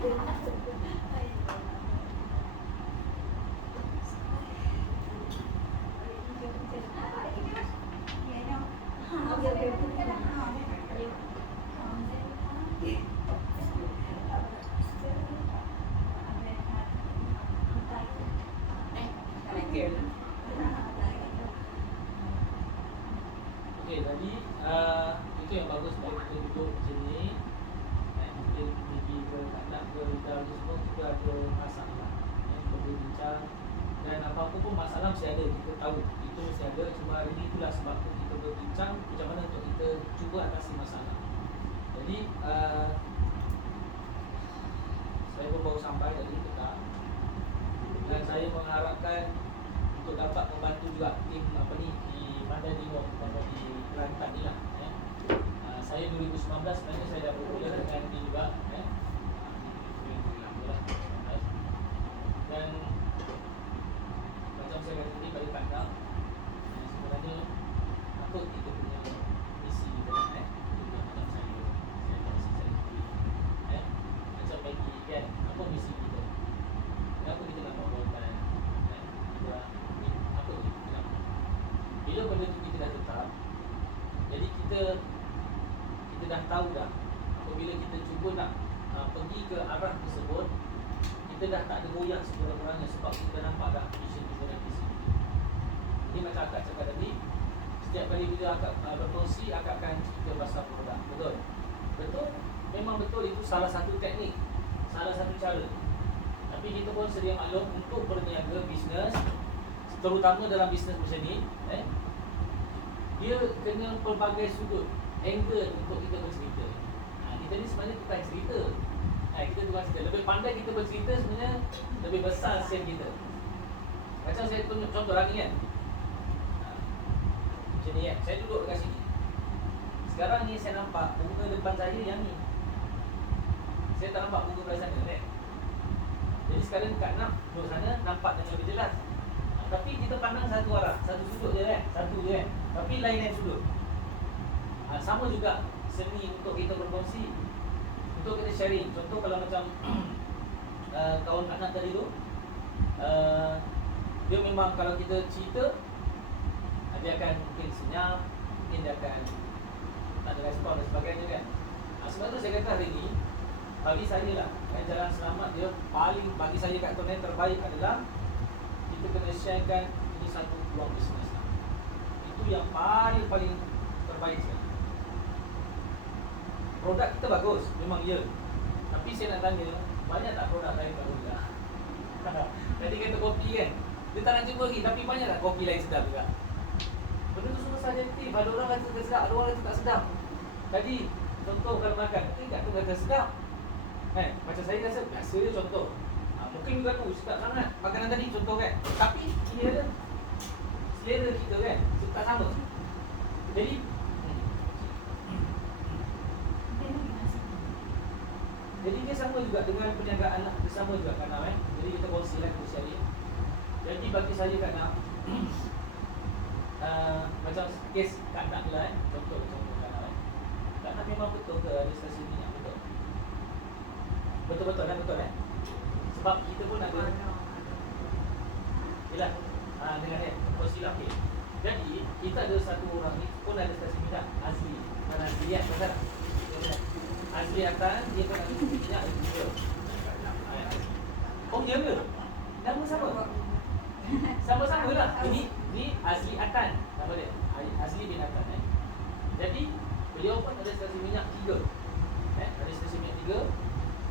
Okey, tadi itu yang bagus kalau kita duduk macam ni. Mungkin pergi ke nak ke hotel tu semua kita ada masalah. Berbincang dan apa-apa pun masalah mesti ada, kita tahu. Itu mesti ada, cuma hari ni itulah sebab tu kita berbincang macam mana untuk kita cuba atasi masalah. Jadi saya pun baru sampai dari Kedah dan saya mengharapkan untuk dapat membantu juga tim apa ni di Bandar Dingok di Kelantan ni lah. Saya 2019 sebenarnya saya dah berkuliah dengan ni juga dan macam saya kata tadi pada Kak Nak, sebenarnya apa kita punya misi kita macam saya macam Maggie kan, apa misi kita, kenapa kita nak buat broadband, apa tu kenapa bila benda tu kita dah tetap, jadi kita dah tahu dah apabila kita cuba nak pergi ke arah tersebut, kita dah tak ada goyang sekurang-kurangnya sebab kita dah nampak dah vision kita dan visi. Ini macam akak cakap tadi, setiap kali bila akak berkongsi, akak akan cerita pasal produk. Betul? Betul? Memang betul, itu salah satu teknik, salah satu cara. Tapi kita pun sedia maklum untuk berniaga bisnes, terutama dalam bisnes macam ni, dia kena pelbagai sudut, angle untuk kita bercerita. Kita ni sebenarnya bukan cerita. Kita bukan cerita. Lebih pandai kita bercerita sebenarnya, lebih besar sen kita. Macam saya tunjuk contoh lagi kan. Macam ni kan, saya duduk dekat sini. Sekarang ni saya nampak bunga depan saya yang ni. Saya tak nampak bunga belah sana kan. Jadi sekarang Kak Nak duduk sana, nampak dengan lebih jelas. Tapi kita pandang satu arah, satu sudut je kan. Satu je kan. Tapi lain-lain sudut. Sama juga seni untuk kita berkongsi, untuk kita sharing. Contoh kalau macam kawan Kak Nak tadi tu, dia memang kalau kita cerita, dia akan mungkin senyap, mungkin dia akan tak ada respon dan sebagainya kan. Sebab tu saya kata hari ni, bagi saya lah, jalan selamat dia paling, bagi saya kat konten terbaik adalah kita kena sharekan ini satu peluang bisnes. Itu yang paling terbaik sekali. Produk kita bagus, memang ya. Tapi saya nak tanya, banyak tak produk lain bagus juga? Tadi kata kopi kan, dia tak nak cuba lagi, tapi banyak tak kopi lain sedap juga? Benda tu semua subjektif, ada orang kata sedap, ada orang kata tak sedap. Tadi, contoh kalau makan, mungkin kat tu kata sedap, macam saya rasa, biasa je contoh. Mungkin juga tu, sedap sangat makanan tadi, contoh kan. Tapi, ini ada selera kita kan, tak sama. Jadi dia sama juga dengan perniagaan lah, dia sama juga Kak Nak. Jadi kita kongsi lah, kongsi. Jadi bagi saya Kak Nak, macam kes Kak Nak lah contoh Kak Nak. Kak Nak memang betul ke ada stesen minyak betul? Betul-betul betul sebab kita pun ada. Yelah, dengan kongsi lah. Okay. Jadi kita ada satu orang ni pun ada stesen minyak Azli. Bukan Azli kan, betul tak? Azli Atan, dia pun ada minyak juga. Oh ya ke? Nama sama? Sama-sama lah. Ini Azli Atan, nama dia Azli bin Atan. Jadi beliau pun ada stesen minyak 3. Ada stesen minyak 3.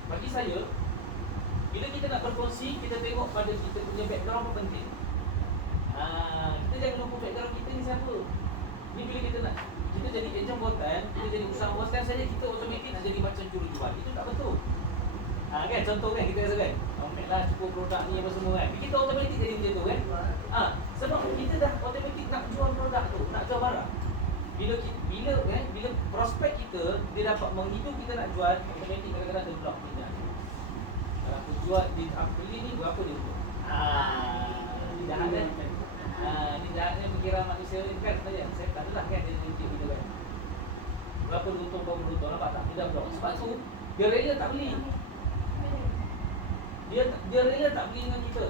Bagi saya, bila kita nak berkongsi, kita tengok pada kita punya background apa penting. Kita jangan lupa background kita ni siapa. Ni bila kita nak, kita jadi ejen buatan, kita jadi usahawan saja, kita automatik nak jadi macam jurujual. Itu tak betul. Kan contoh kan kita rasa kan, lah cukup produk ni apa semua kan. Kita automatik jadi macam tu kan. Sebab kita dah automatik nak jual produk tu, nak jual barang. Bila prospek kita dia dapat menghidup kita nak jual, automatik kadang-kadang dia block kita. Kalau aku jual di beli ni berapa dia tu? Jahat kan? Ni jahatnya perkiraan manusia ni kan sebenarnya. Saya tak adalah kan dia gitu kan. Berapa untung, nampak tak? Dia block. Sebab tu dia rela tak beli. Dia rela tak pergi dengan kita.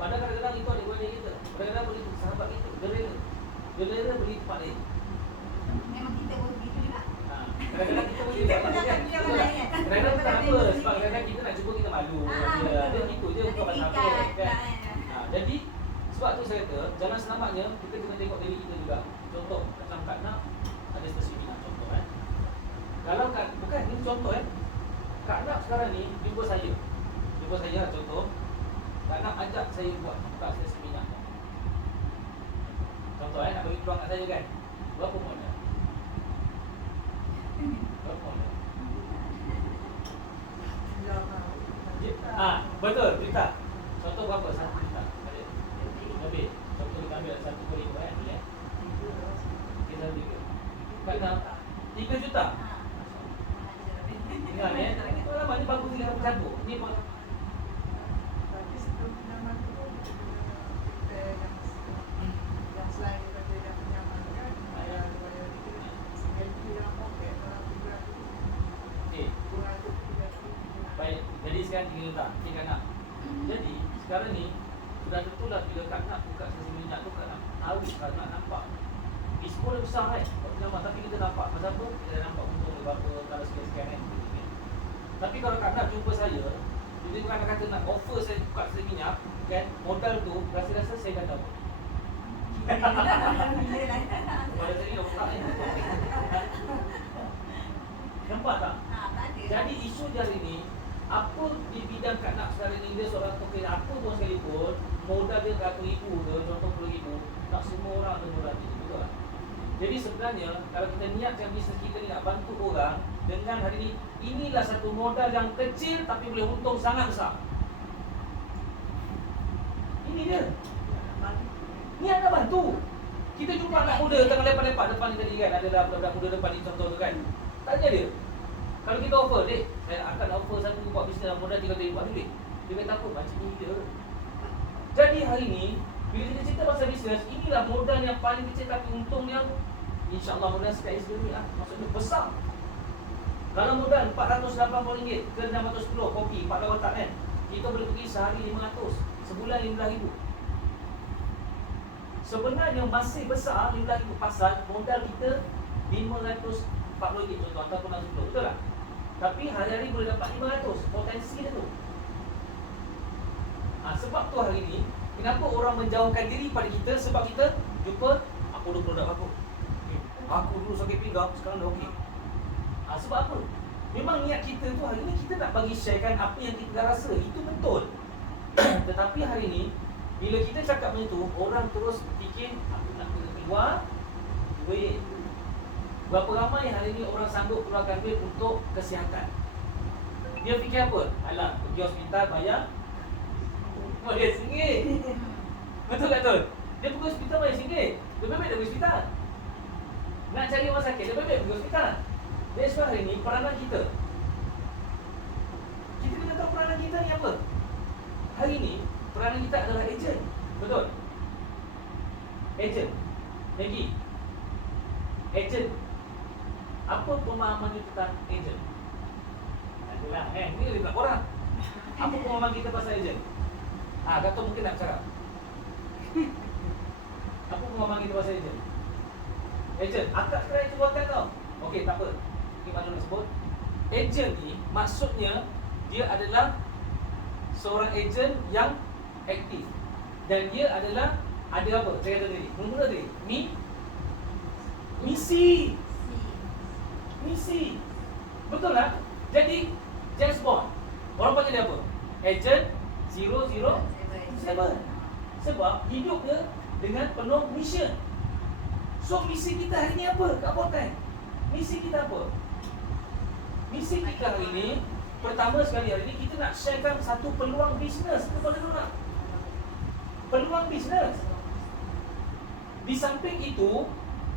Padahal kadang-kadang itu adik-adik kita, kadang-kadang beli sahabat kita, dia rela beli tempat lain. Memang kita pun begitu juga. Kadang-kadang kita boleh Kita buat pun macam akan kan. dia orang lain. Kadang-kadang tak apa, sebab kadang-kadang kita nak cuba kita malu. Dia gitu je, bukan pasal apa kan. Jadi sebab tu saya kata jalan selamatnya kita kena tengok diri kita juga. Contoh macam Kak Nak ada stesen minyak contoh kan. Kalau Kak bukan ini contoh Kak Nak sekarang ni jumpa saya contoh Kak Nak ajak saya buat buka stesen minyak. Contoh nak bagi peluang kat saya kan. Berapa modal? Betul, juta. Contoh berapa? 1 juta. Lebih. Contoh kita ambil 1 kali kan, boleh? Kita lebih. Kan 3 juta. Ingat itu lama ni bagus dia campur. Ni tapi sebelum pinjaman tu kita yang selain daripada yang pinjaman kan ada sekali yang poket dalam 300. Baik, jadi sekarang 3 juta. Kita nak. Jadi sekarang ni sudah tentulah bila Kak Nak buka stesen minyak tu Kak Nak tahu Kak Nak nampak risiko dia besar kan. Tapi kita nampak pasal apa? Kita dah nampak untung dia berapa kalau sekian-sekian kan. Tapi kalau Kak Nak jumpa saya, bila Kak Nak kata nak offer saya buka stesen minyak kan, modal tu rasa-rasa saya dah tahu. Pada saya dah buka kan. Nampak tak? Jadi isu hari ni apa di bidang Kak Nak sekarang ni, dia seorang token apa pun sekalipun, modal dia RM100,000 ke, contoh RM10,000, tak semua orang ada modal ni, betul tak? Jadi sebenarnya kalau kita niatkan bisnes kita ni nak bantu orang dengan hari ni, inilah satu modal yang kecil tapi boleh untung sangat besar. Ini dia. Ni nak bantu. Kita jumpa anak muda tengah lepak-lepak depan ni tadi kan, ada budak muda depan ni contoh tu kan. Tanya dia, kalau kita offer, dek, saya akan offer satu buat bisnes modal RM3,000 duit. Dia kata apa? Macam ni dia. Jadi hari ni, bila kita cerita pasal bisnes, inilah modal yang paling kecil tapi untung dia InsyaAllah modal sekali duit lah. Maksudnya besar. Kalau modal RM480 ke RM610 kopi, 4 kotak kan, kita boleh pergi sehari 500, sebulan RM15,000. Sebenarnya masih besar RM15,000 pasal modal kita RM540 contoh ataupun RM60, betul tak? Tapi hari-hari boleh dapat 500, potensi dia tu. Sebab tu hari ni kenapa orang menjauhkan diri pada kita, sebab kita jumpa aku ada produk aku. Aku dulu sakit pinggang, sekarang dah okey. Sebab apa? Memang niat kita tu hari ni kita nak bagi sharekan apa yang kita dah rasa, itu betul. Tetapi hari ni bila kita cakap macam tu, orang terus fikir aku nak kena keluar duit. Berapa ramai hari ni orang sanggup keluarkan duit untuk kesihatan? Dia fikir apa? Alah, pergi hospital bayar RM10. Betul tak betul? Dia pergi hospital bayar RM1. Lebih baik dia pergi hospital. Nak cari rumah sakit, lebih baik pergi hospital. That's why hari ni peranan kita kena tahu peranan kita ni apa. Hari ni peranan kita adalah ejen. Betul? Ejen. Lagi ejen. Apa pemahaman kita tentang ejen? Adalah ni lebih orang. Apa pemahaman kita pasal ejen? Gatot mungkin nak cakap. Apa pemahaman kita pasal ejen? Ejen, akak sekarang ejen buatan tau. Okey, tak apa. Ini mana nak sebut? Ejen ni maksudnya dia adalah seorang ejen yang aktif. Dan dia adalah ada apa? Saya kata tadi. Mula tadi. Misi. Betul tak? Jadi James Bond, orang panggil dia apa? Agent 007. Sebab hidup dia dengan penuh mission. So misi kita hari ni apa? Kak Botan, misi kita apa? Misi kita hari ni, pertama sekali hari ni kita nak sharekan satu peluang bisnes kepada orang. Peluang bisnes. Di samping itu,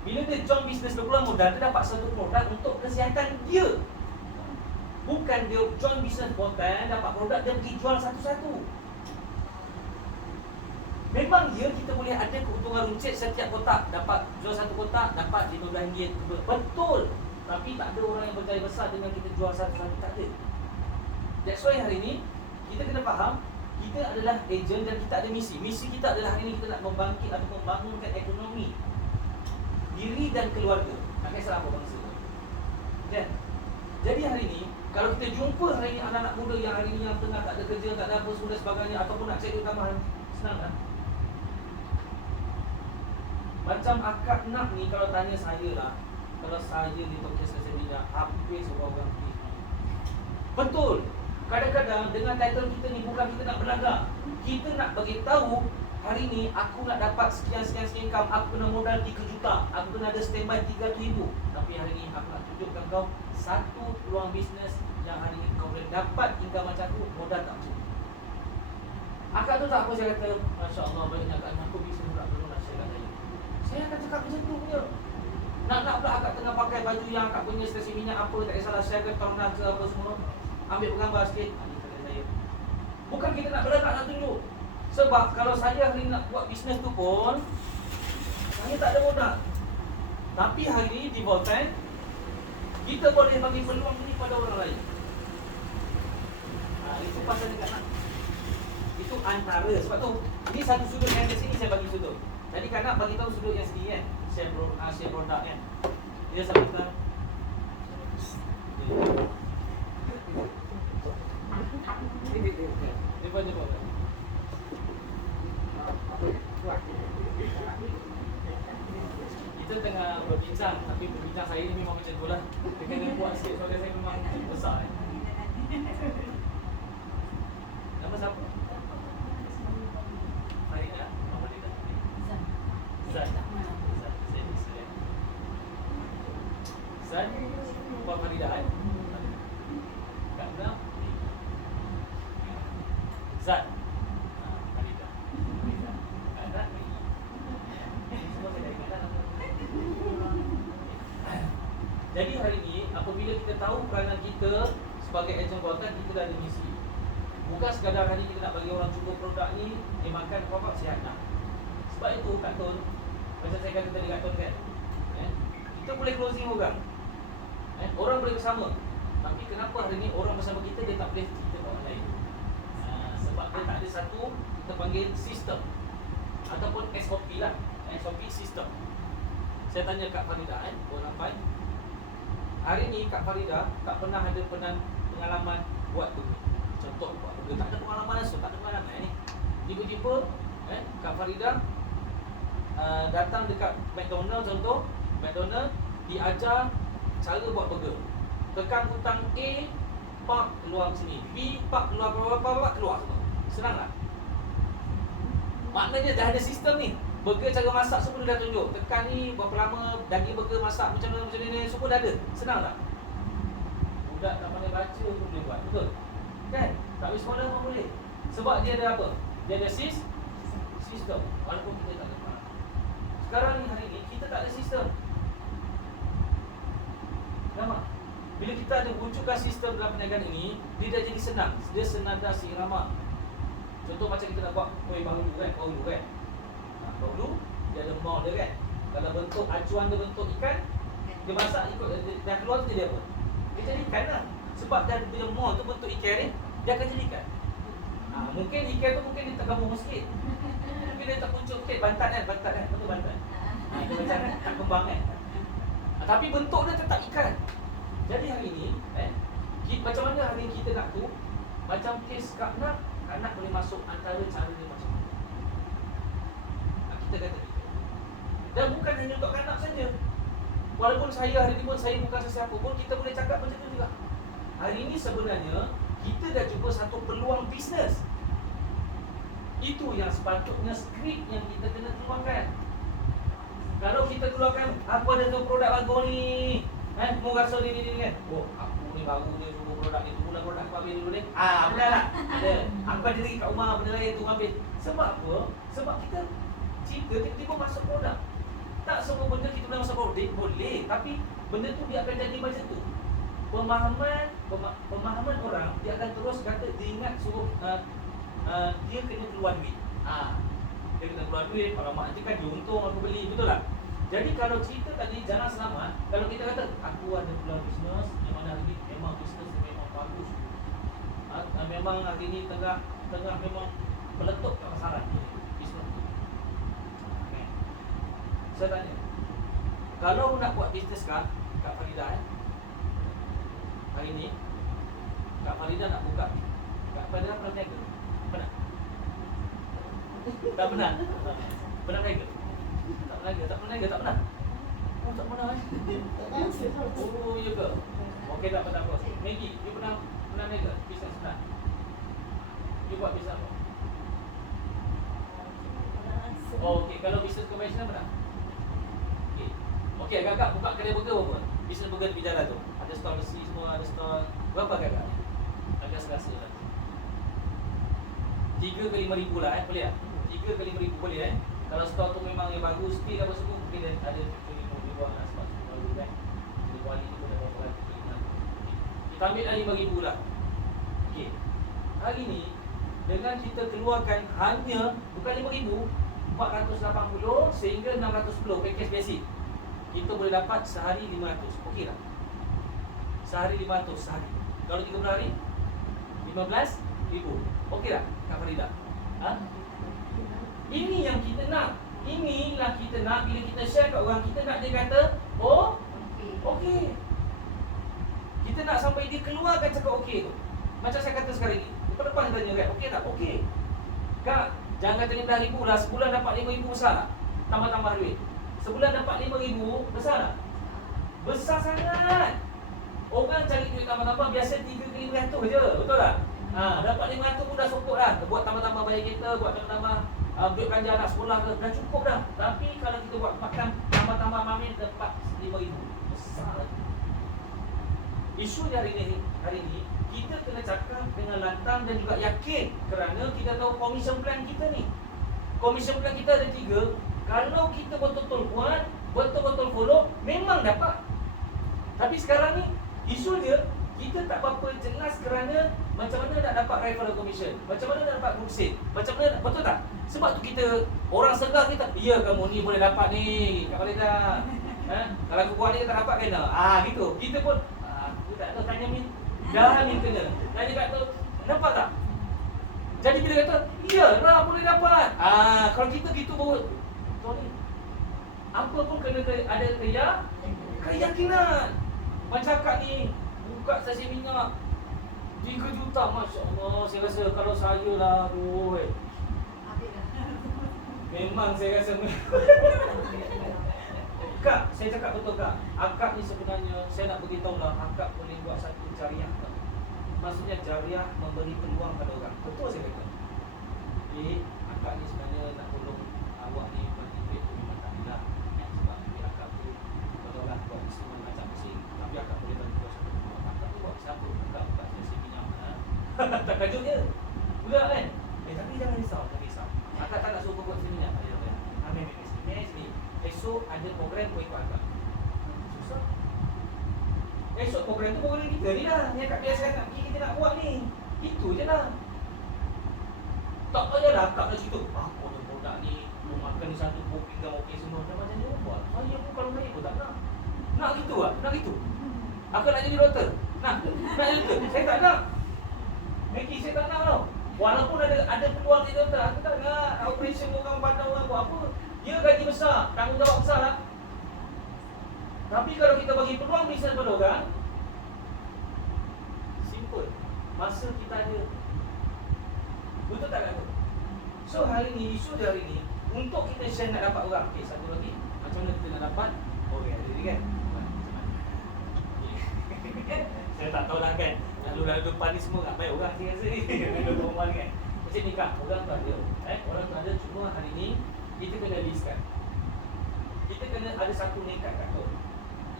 bila dia join bisnes berkeluar modal, dia dapat satu produk untuk kesihatan dia. Bukan dia join bisnes Botan, dapat produk dia pergi jual satu-satu. Memang ya kita boleh ada keuntungan runcit setiap kotak. Dapat jual satu kotak, dapat RM15. Betul. Tapi tak ada orang yang berjaya besar dengan kita jual satu-satu, tak ada. That's why hari ni kita kena faham, kita adalah ejen dan kita ada misi. Misi kita adalah hari ini kita nak membangkit atau membangunkan ekonomi diri dan keluarga. Nak kisah apa bangsa? Kan? Jadi hari ini, kalau kita jumpa hari ini anak-anak muda yang hari ini yang tengah tak ada kerja, tak ada apa semua dan sebagainya, ataupun nak cari duit tambahan, senang kan? Macam akak nak ni, kalau tanya saya lah, kalau saya di podcast seminar, habis orang pergi. Betul. Kadang-kadang dengan title kita ni bukan kita nak berlagak. Kita nak bagi tahu hari ni aku nak dapat sekian income, aku kena modal 3 juta, aku kena ada standby 300,000. Tapi hari ni aku nak tunjukkan kau satu peluang bisnes yang hari ni kau boleh dapat income macam aku, modal tak cukup. Akak tu tak apa saya kata, Masya Allah baiknya akak, aku bisnes pula perlu nak share kat saya. Saya akan cakap macam tu punya. Nak pula akak tengah pakai baju yang akak punya stesen minyak apa, tak kisahlah share ke tornal ke apa semua. Ambil gambar sikit, ini kerja saya. Bukan kita nak berlagak, nak tunjuk. Sebab kalau saya hari ni nak buat bisnes tu pun, saya tak ada modal. Tapi hari ni di Voltan, kita boleh bagi peluang ini pada orang lain. Itu pasal dekat nak. Itu antara. Sebab tu, ini satu sudut yang di sini saya bagi sudut. Jadi kan nak bagi tahu sudut yang sini kan, share produk kan. Dia sambungkan. Dia kita tengah berbincang, tapi berbincang saya ni memang macam tu lah. Dia kena buat sikit soalan saya memang besar. Nama siapa? Farida? Apa dia? Zan. Saya ni saya. Zan, Puan Farida kan? Kak Nam? Zan. Farida. Kak Nam? Semua saya dari Kak Nam. Jadi hari ini, apabila kita tahu peranan kita sebagai ejen Voltan, kita dah ada misi. Bukan sekadar hari kita nak bagi orang cuba produk ni, dia makan apa-apa, sihat nak. Sebab itu, Kak Tun, macam saya kata tadi Kak Tun kan, kita boleh closing orang. Orang boleh bersama. Tapi kenapa hari ni orang bersama kita, dia tak boleh cerita ke orang lain? Sebab dia tak ada satu, kita panggil sistem. Ataupun SOP lah. SOP sistem. Saya tanya Kak Farida, orang nampak hari ni Kak Farida tak pernah ada pengalaman buat tu. Contoh buat burger, tak ada pengalaman langsung, tak ada pengalaman ni. Tiba-tiba Kak Farida datang dekat McDonald, contoh McDonald diajar cara buat burger. Tekan butang A, pak keluar sini, B, pak keluar apa keluar semua. Senang tak? Maknanya dah ada sistem ni. Burger cara masak semua dia dah tunjuk. Tekan ni berapa lama daging burger masak macam ni semua dah ada. Senang tak? Budak tak pandai baca pun boleh buat. Betul? Kan? Tak boleh sekolah pun boleh. Sebab dia ada apa? Dia ada sistem. Walaupun kita tak ada faham. Sekarang ni hari ni kita tak ada sistem. Nampak? Bila kita ada wujudkan sistem dalam perniagaan ini, dia dah jadi senang. Dia senada seirama. Contoh macam kita nak buat kuih baru kan, baru dia ada mall dia kan. Kalau bentuk acuan dia bentuk ikan, dia masak ikut dah keluar tu jadi apa? Dia jadi ikan lah. Sebab dah punya mall tu bentuk ikan ni, dia akan jadi ikan. Mungkin ikan tu mungkin dia tak gabung sikit. Mungkin dia tak pucuk sikit, bantat kan, betul bantat. Itu macam tak kembang kan. Tapi bentuk dia tetap ikan. Jadi hari ni, macam mana hari ni kita nak tu, macam kes Kak Nak, Kak Nak boleh masuk antara cara dia macam mana. Kita kata gitu. Dan bukan hanya untuk Kak Nak saja. Walaupun saya hari ni pun, saya bukan sesiapa pun, kita boleh cakap macam tu juga. Hari ini sebenarnya, kita dah jumpa satu peluang bisnes. Itu yang sepatutnya skrip yang kita kena keluarkan. Kalau kita keluarkan, aku ada tu produk bagus ni, mu rasa ni kan. Oh, aku ni baru ni semua produk ni, tu produk aku ambil dulu ni. Benar tak? Ada. Aku ada lagi kat rumah, benda lain tu ambil. Sebab apa? Sebab kita cerita tiba-tiba masuk produk. Tak semua benda kita boleh masuk produk, boleh. Tapi benda tu dia akan jadi macam tu. Pemahaman orang, dia akan terus kata, dia ingat suruh dia kena keluar duit. Dia kena keluar duit, kalau mak nanti kan dia untung aku beli, betul tak? Jadi kalau cerita tadi jalan selamat, kalau kita kata aku ada peluang bisnes yang mana hari ni memang bisnes memang bagus. Memang hari ni tengah memang meletup kat pasaran bisnes. Okay. Saya tanya, kalau nak buat bisnes Kak Farida hari ni Kak Farida nak buka, Kak Farida pernah berniaga? Pernah? Tak pernah? Pernah berniaga? Tak pernah? Oh, tak pernah Oh, ya ke? Okey, tak apa. Maggie, you pernah berniaga? Bisnes pernah? You buat bisnes apa? Oh, okey, kalau bisnes konvensional pernah? Okey, agak-agak buka kedai burger apa? Bisnes burger di jalan tu. Ada stall besi semua, ada stall. Berapa agak-agak? Agak serasa lah. 3 ke 5 ribu lah boleh tak? 3 ke 5 ribu boleh Kalau stall tu memang yang bagus, speed apa semua, mungkin ada 7 ribu lah sebab semua baru kan. Jadi kuali tu pun dah berapa lagi. Kita ambil lah 5 ribu lah. Okey. Hari ni, dengan kita keluarkan hanya, bukan 5 ribu, 480 sehingga 610 package basic, kita boleh dapat sehari 500. Okey tak? Sehari 500 sehari. Kalau 30 hari 15,000. Okey tak Kak Farida? Ini yang kita nak. Inilah kita nak. Bila kita share kat orang, kita nak dia kata, oh, okey. Kita nak sampai dia keluarkan cakap okey tu. Macam saya kata sekarang ni, lepas tanya kan, okey tak? Okey. Kak, jangan kata 15,000 lah. Sebulan dapat 5,000 besar tak? Tambah-tambah duit. Sebulan dapat 5,000 besar tak? Besar sangat. Orang cari duit tambah-tambah biasa 3 ke 500 je. Betul tak? Dapat 500 pun dah cukup dah. Buat tambah-tambah bayar kereta, buat tambah-tambah duit belanja anak sekolah ke, dah cukup dah. Tapi kalau kita buat makan tambah-tambah mamin dapat 5,000. Besar. Isu hari ni kita kena cakap dengan lantang dan juga yakin, kerana kita tahu commission plan kita ni. Commission plan kita ada 3. Kalau kita betul-betul buat, betul-betul follow, memang dapat. Tapi sekarang ni isu dia, kita tak berapa jelas kerana macam mana nak dapat referral commission, macam mana nak dapat group sale, macam mana nak, betul tak? Sebab tu kita, orang segar kita, ya kamu ni boleh dapat ni, Kak Farida. Kalau aku buat ni tak dapat kena. Gitu. Kita pun aku tak tahu tanya ni. Dah ni kena. Tanya kat tu, nampak tak? Jadi bila kata, iyalah boleh dapat. Kalau kita gitu baru, sorry. Apa pun kena ada keyakinan. Macam Kak ni buka stesen minyak 3 juta, Masya Allah. Saya rasa kalau saya lah, aduh, memang saya rasa Kak, saya cakap betul Kak. Akak ni sebenarnya, saya nak beritahu lah, akak boleh buat satu jariah. Maksudnya jariah memberi peluang pada orang. Betul saya kata. Akak ni sebenarnya nak tolong awak ni bagi duit tu memang tak bila. Sebab akak tu kalau lah buat semua macam mesin, tapi akak boleh bagi buat satu peluang. Akak tu buat siapa? Akak buat stesen minyak. Tak kajut je. Budak kan? Tapi jangan risau. Akak tak nak suruh buat stesen minyak. Amin. Esok ada program kau ikut akak. Susah. Esok program tu program kita ni lah. Ni akak biasa nak pergi, kita nak buat ni. Itu je lah. Tak payahlah akak dah cerita, produk ni, makan ni satu pinggang okey semua. Dah macam dia buat. Saya pun kalau naik pun tak nak. Nak gitu lah? Nak gitu? Akak nak jadi doktor? Nak jadi doktor? Saya tak nak. Maggie, saya tak nak tau. Walaupun ada peluang jadi doktor, aku tak nak. Operation orang badan orang buat apa. Dia gaji besar, tanggungjawab besar lah. Tapi kalau kita bagi peluang bisnes pada orang, simple. Masa kita ada. Betul tak kata? So hari ni, isu dia hari ni, untuk kita share nak dapat orang. Okay, satu lagi, macam mana kita nak dapat orang ada diri kan? Saya tak tahu lah kan. Lalu depan ni semua tak baik orang saya rasa ni. Lalu perempuan kan. Macam ni Kak, orang tu ada. Orang tu ada, cuma hari ni kita kena listkan. Kita kena ada satu nekat Kak tu.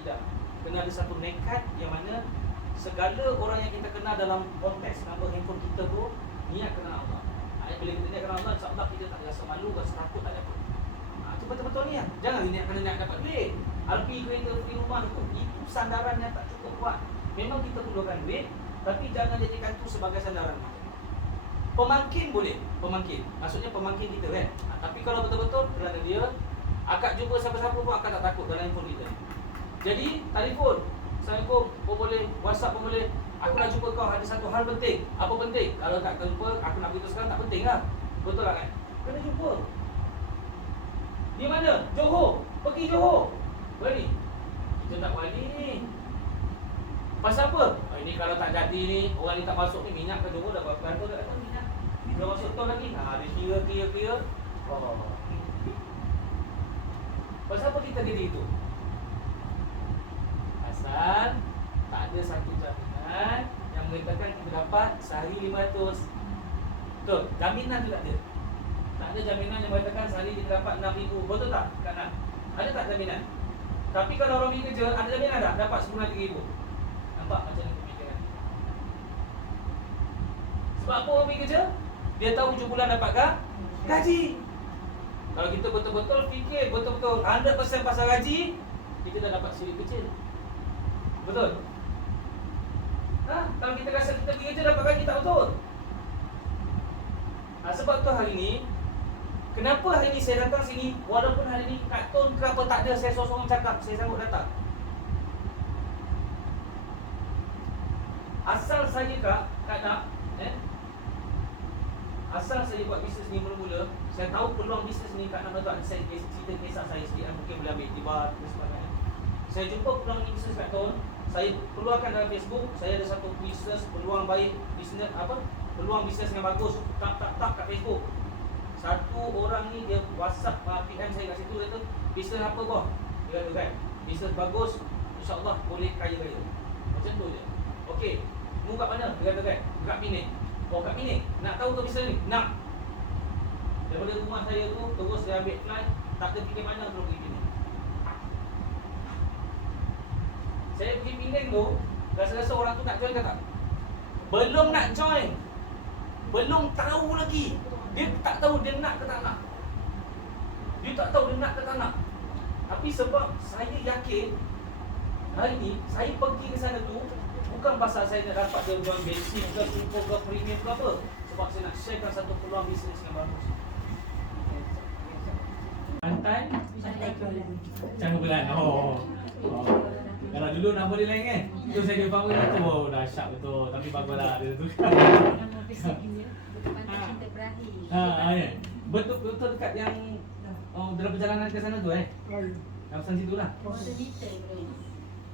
Tidak. Kena ada satu nekat yang mana segala orang yang kita kenal dalam konteks nombor handphone kita tu, niat kenal Allah. Bila kita niat kenal Allah, insya-Allah kita tak rasa malu, rasa takut, tak ada apa. Itu betul-betul niat. Jangan niat kena niat dapat duit. RP kereta free rumah tu, itu sandaran yang tak cukup kuat. Memang kita perlukan duit, tapi jangan jadikan tu sebagai sandaran kita. Pemangkin boleh, pemangkin. Maksudnya pemangkin kita kan. Tapi kalau betul-betul kerana dia, akak jumpa siapa-siapa pun akak tak takut dalam handphone kita. Jadi telefon, Assalamualaikum pun boleh, WhatsApp pun boleh. Aku nak jumpa kau ada satu hal penting. Apa penting? Kalau tak jumpa, aku nak beritahu sekarang tak penting lah. Betul tak kan? Kena jumpa. Di mana? Johor. Pergi Johor. Wali. Kita tak wali ni. Pasal apa? Ini kalau tak jadi ni, orang ni tak masuk ni, minyak ke Johor dah berapa kata dah kata minyak. Belum masuk tol lagi. Dia kira. Oh. Pasal apa kita jadi itu? Pasal tak ada satu jaminan yang mengatakan kita dapat sehari 500. Betul, jaminan tu tak ada. Tak ada jaminan yang mengatakan sehari kita dapat 6,000. Betul tak? Kak Nak? Ada tak jaminan? Tapi kalau orang pergi kerja, ada jaminan tak? Dapat sebulan 3,000. Nampak macam ni pemikiran. Sebab apa orang pergi kerja? Dia tahu hujung bulan dapat gaji. Kalau kita betul-betul fikir, betul-betul 100% pasal gaji, kita dah dapat siri kecil. Betul? Kalau kita rasa kita pergi kerja dapat gaji, tak betul. Sebab tu hari ni, kenapa hari ni saya datang sini, walaupun hari ni Kak Tun ke apa tak ada, saya seorang cakap, saya sanggup datang. Asal saya Kak Nak, asal saya buat bisnes ni mula-mula, saya tahu peluang bisnes ni Kak Nak tuan. Saya cerita kisah saya sedikit, mungkin boleh ambil tiba dan sebagainya. Saya jumpa peluang bisnes Kak Tun, saya keluarkan dalam Facebook, saya ada satu bisnes peluang baik, bisnes peluang bisnes yang bagus, tak kat Facebook. Satu orang ni dia WhatsApp PM saya kat situ, dia kata, bisnes apa boh? Dia kata kan, bisnes bagus, insya-Allah boleh kaya-kaya. Macam tu je. Okey, mu kat mana? Dia kata kan, kat Penang. Oh, kat Penang. Nak tahu ke bisnes ni? Nak. Daripada rumah saya tu terus dia ambil flight, tak ada fikir mana terus pergi Penang. Saya pergi Penang tu, rasa-rasa orang tu nak join ke tak? Belum nak join. Belum tahu lagi. Dia tak tahu dia nak ke tak nak. Dia tak tahu dia nak ke tak nak. Tapi sebab saya yakin hari ni saya pergi ke sana tu bukan pasal saya nak dapat dia join basic ke super ke premium ke apa. Sebab saya nak sharekan satu peluang bisnes yang bagus. Pantai Canggu Bulan. Kalau dulu nama dia lain kan. Tu saya dia bangun kata, wow dahsyat betul. Tapi baguslah dia tu. Nama basicnya Pantai Cinta Berakhir. Ya. Betul dekat yang dalam perjalanan ke sana tu kawasan situ lah. 500 meter bro.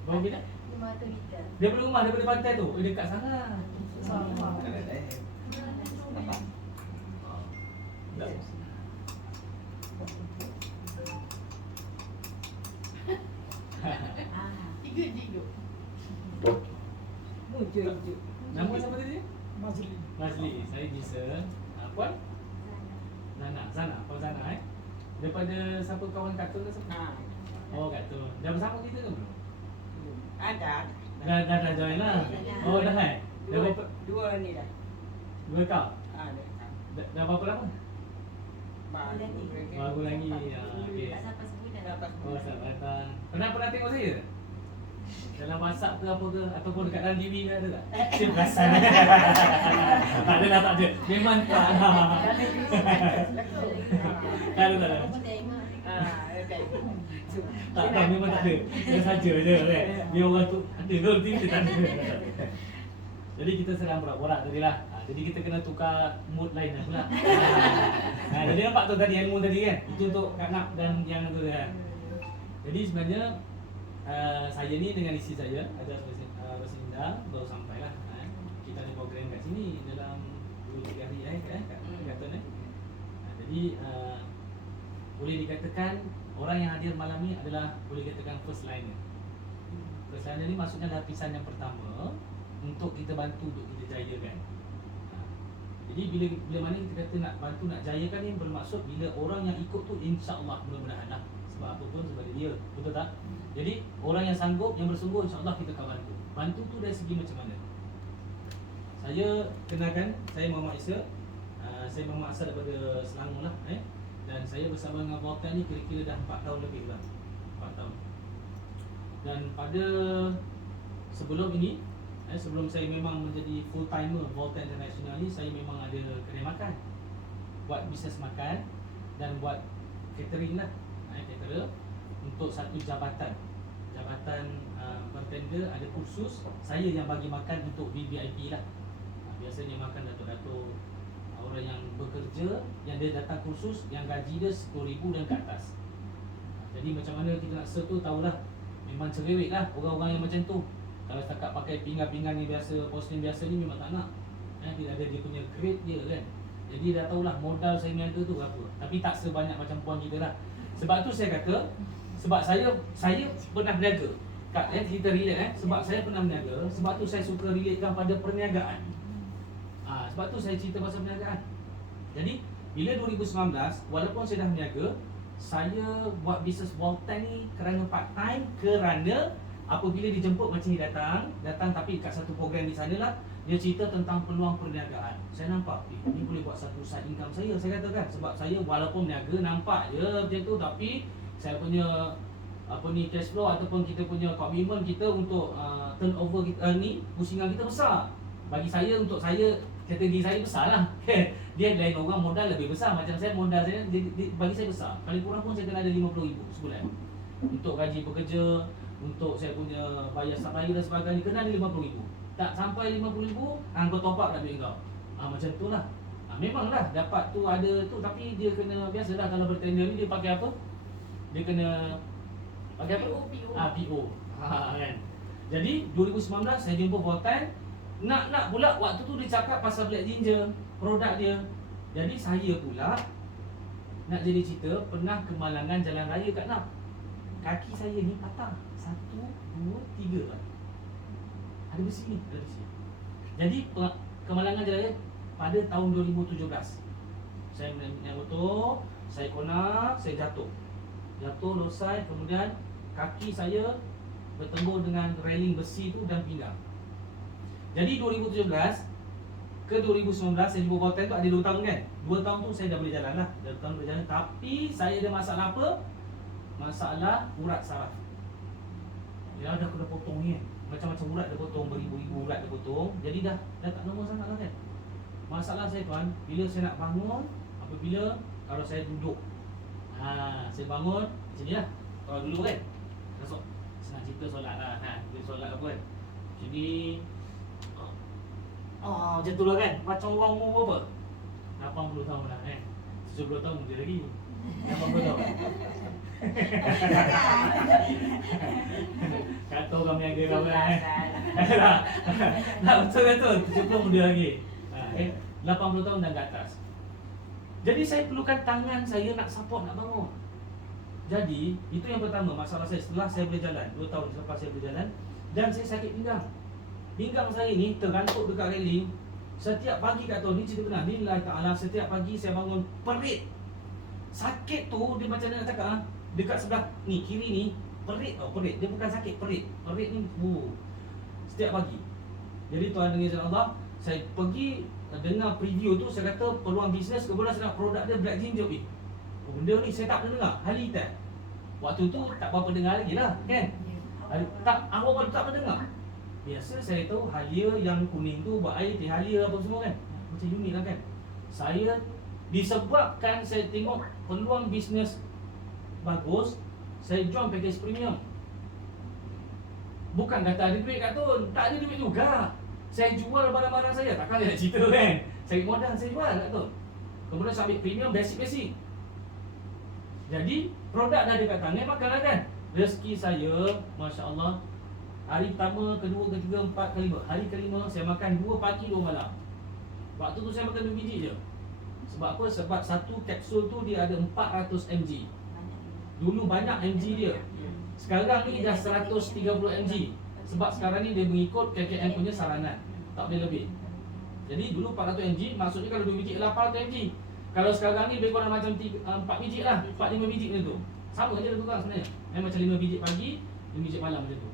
Berapa bila? 500 meter. Daripada rumah, daripada pantai tu. Dekat sana. Nama siapa tadi? Mazli. Saya Jason. Puan? Zana. Puan Zana Daripada siapa kawan Kak Tun ke siapa? Oh, Kak Tun. Dah bersama kita ke belum? Ada. Dah join lah. Oh, dah Dah berapa? Dua ni dah. Dua kau? Ada. Dah berapa lama? Baru lagi. Okey. Tak sampai sebulan. Oh, selamat datang. Pernah tengok saya? Dalam WhatsApp ke apa ke, ataupun dekat dalam TV ke ada tak? Saya perasan. Tak ada. Memang tak. Tak ada. Tak, memang tak ada. Dia saja je kan. Dia orang tu ada ke TV tak ada. Jadi kita sedang borak-borak tadi lah. Jadi kita kena tukar mood lain lah pula. Jadi nampak tu tadi ilmu tadi kan. Itu untuk Kak Nak dan yang tu kan. Jadi sebenarnya saya ni dengan isteri saya ada Rosinda baru sampai lah. Kita ada program kat sini dalam 2-3 hari kata ni. Jadi boleh dikatakan orang yang hadir malam ni adalah boleh dikatakan first liner. First liner ni maksudnya lapisan yang pertama untuk kita bantu untuk kita jayakan. Jadi bila mana kita kata nak bantu nak jayakan ni bermaksud bila orang yang ikut tu insya-Allah mudah-mudahan lah. Sebab apa pun sebab dia, betul tak? Jadi orang yang sanggup, yang bersungguh insya-Allah kita akan bantu. Bantu tu dari segi macam mana? Saya kenalkan, saya Muhammad Isa. Saya Muhammad asal daripada Selangor lah dan saya bersama dengan Voltan ni kira-kira dah 4 tahun lebih lah. 4 tahun. Dan pada sebelum ini sebelum saya memang menjadi full timer Volta International ni, saya memang ada kedai makan, buat bisnes makan dan buat catering lah, caterer untuk satu jabatan jabatan bartender, ada kursus, saya yang bagi makan untuk VVIP lah. Biasanya makan datuk-datuk, orang yang bekerja, yang dia datang kursus, yang gaji dia 10,000 dan ke atas. Jadi macam mana kita nak serve tu tahulah, memang cerewet lah orang-orang yang macam tu. Kalau setakat pakai pinggan-pinggan yang biasa, porcelain biasa ni memang tak nak. Dia ada dia punya grade dia kan. Jadi dah tahulah modal saya niaga tu berapa. Tapi tak sebanyak macam puan kita lah. Sebab tu saya kata, sebab saya pernah berniaga. Kak, cerita relate sebab saya pernah berniaga, sebab tu saya suka relatekan pada perniagaan. Sebab tu saya cerita pasal perniagaan. Jadi bila 2019, walaupun saya dah berniaga, saya buat bisnes Voltan ni kerana part time, kerana apabila dijemput macam ni datang tapi kat satu program di sana lah, dia cerita tentang peluang perniagaan. Saya nampak, ni boleh buat satu side income saya katakan. Sebab saya walaupun berniaga nampak je macam tu, tapi saya punya cash flow ataupun kita punya komitmen kita untuk turnover kita ni, pusingan kita besar. Bagi saya, untuk saya, strategi saya besar lah. Dia lain orang modal lebih besar. Macam saya, modal saya bagi saya besar. Paling kurang pun saya kena ada 50,000 sebulan untuk gaji pekerja, untuk saya punya bayar supplier dan sebagainya, kena ada 50,000. Tak sampai 50,000, kau top up lah duit kau. Macam tu lah. Memanglah dapat tu ada tu, tapi dia kena, biasalah kalau bertender ni dia pakai apa? Dia kena pakai apa? PO. Kan. Jadi 2019 saya jumpa Voltan. Nak pula waktu tu dia cakap pasal Black Ginger, produk dia. Jadi saya pula nak jadi cerita, pernah kemalangan jalan raya kat Nap. Kaki saya ni patah. 1, 2, 3 kan. Ada besi ni, ada besi. Jadi kemalangan jalan raya pada tahun 2017. Saya naik motor, saya konak, saya jatuh, losai, kemudian kaki saya bertembur dengan railing besi tu dan pinggang. Jadi 2017 ke 2019 saya jumpa Voltan tu ada 2 tahun kan. 2 tahun tu saya dah boleh jalan lah. 2 tahun boleh jalan, tapi saya ada masalah apa? Masalah urat saraf. Ya dah kena potong ni kan. Macam-macam urat dah potong, beribu-ribu urat dah potong. Jadi dah tak normal sangat lah kan. Masalah saya tuan, bila saya nak bangun, apabila kalau saya duduk, saya bangun macam ni lah. Kalau dulu kan, senang cerita solat lah, dia solat apa kan. Jadi macam tu lah kan. Macam orang umur berapa? 80 tahun lah kan. 70 tahun dia lagi 80 tahun. Kata orang niaga ramai betul 70 muda lagi. 80 tahun dan ke atas. Jadi saya perlukan tangan saya nak support, nak bangun. Jadi itu yang pertama masalah saya. Setelah saya boleh jalan, 2 tahun selepas saya boleh jalan, dan saya sakit pinggang. Pinggang saya ni tergantuk dekat railing. Setiap pagi kat tu, ni cerita benar, lillahi ta'ala, setiap pagi saya bangun perit. Sakit tu dia macam mana nak cakap, dekat sebelah ni, kiri ni, perit tau, perit. Dia bukan sakit, perit. Perit ni, setiap pagi. Jadi tuan dengan izin Allah, saya pergi dengar preview tu, saya kata peluang bisnes, kebetulan saya nak produk dia Black Ginger. Benda ni saya tak pernah dengar, Halitan. Waktu tu tak berapa dengar lagi lah kan. Awal baru tak pernah dengar. Biasa saya tahu halia yang kuning tu buat air teh halia apa semua kan. Macam unik lah kan. Saya disebabkan saya tengok peluang bisnes bagus, saya join package premium. Bukan kata ada duit kat tu, tak ada duit juga. Saya jual barang-barang saya, takkan saya nak cerita kan. Saya modal, saya jual kat tu. Kemudian saya ambil premium basic. Jadi produk dah ada kat tangan, makanlah kan. Rezeki saya, Masya Allah, hari pertama, kedua, ketiga, empat, kelima. Hari kelima saya makan 2 pagi 2 malam. Waktu tu saya makan 2 biji je. Sebab apa? Sebab satu kapsul tu dia ada 400 mg. Dulu banyak mg dia. Sekarang ni dah 130 mg. Sebab sekarang ni dia mengikut KKM punya saranan, tak boleh lebih. Jadi dulu 400 mg, maksudnya kalau 2 biji 800 mg. Kalau sekarang ni lebih kurang macam 4 biji lah, 4-5 biji macam tu. Sama je lebih kurang sebenarnya. Macam 5 biji pagi, 5 biji malam macam tu.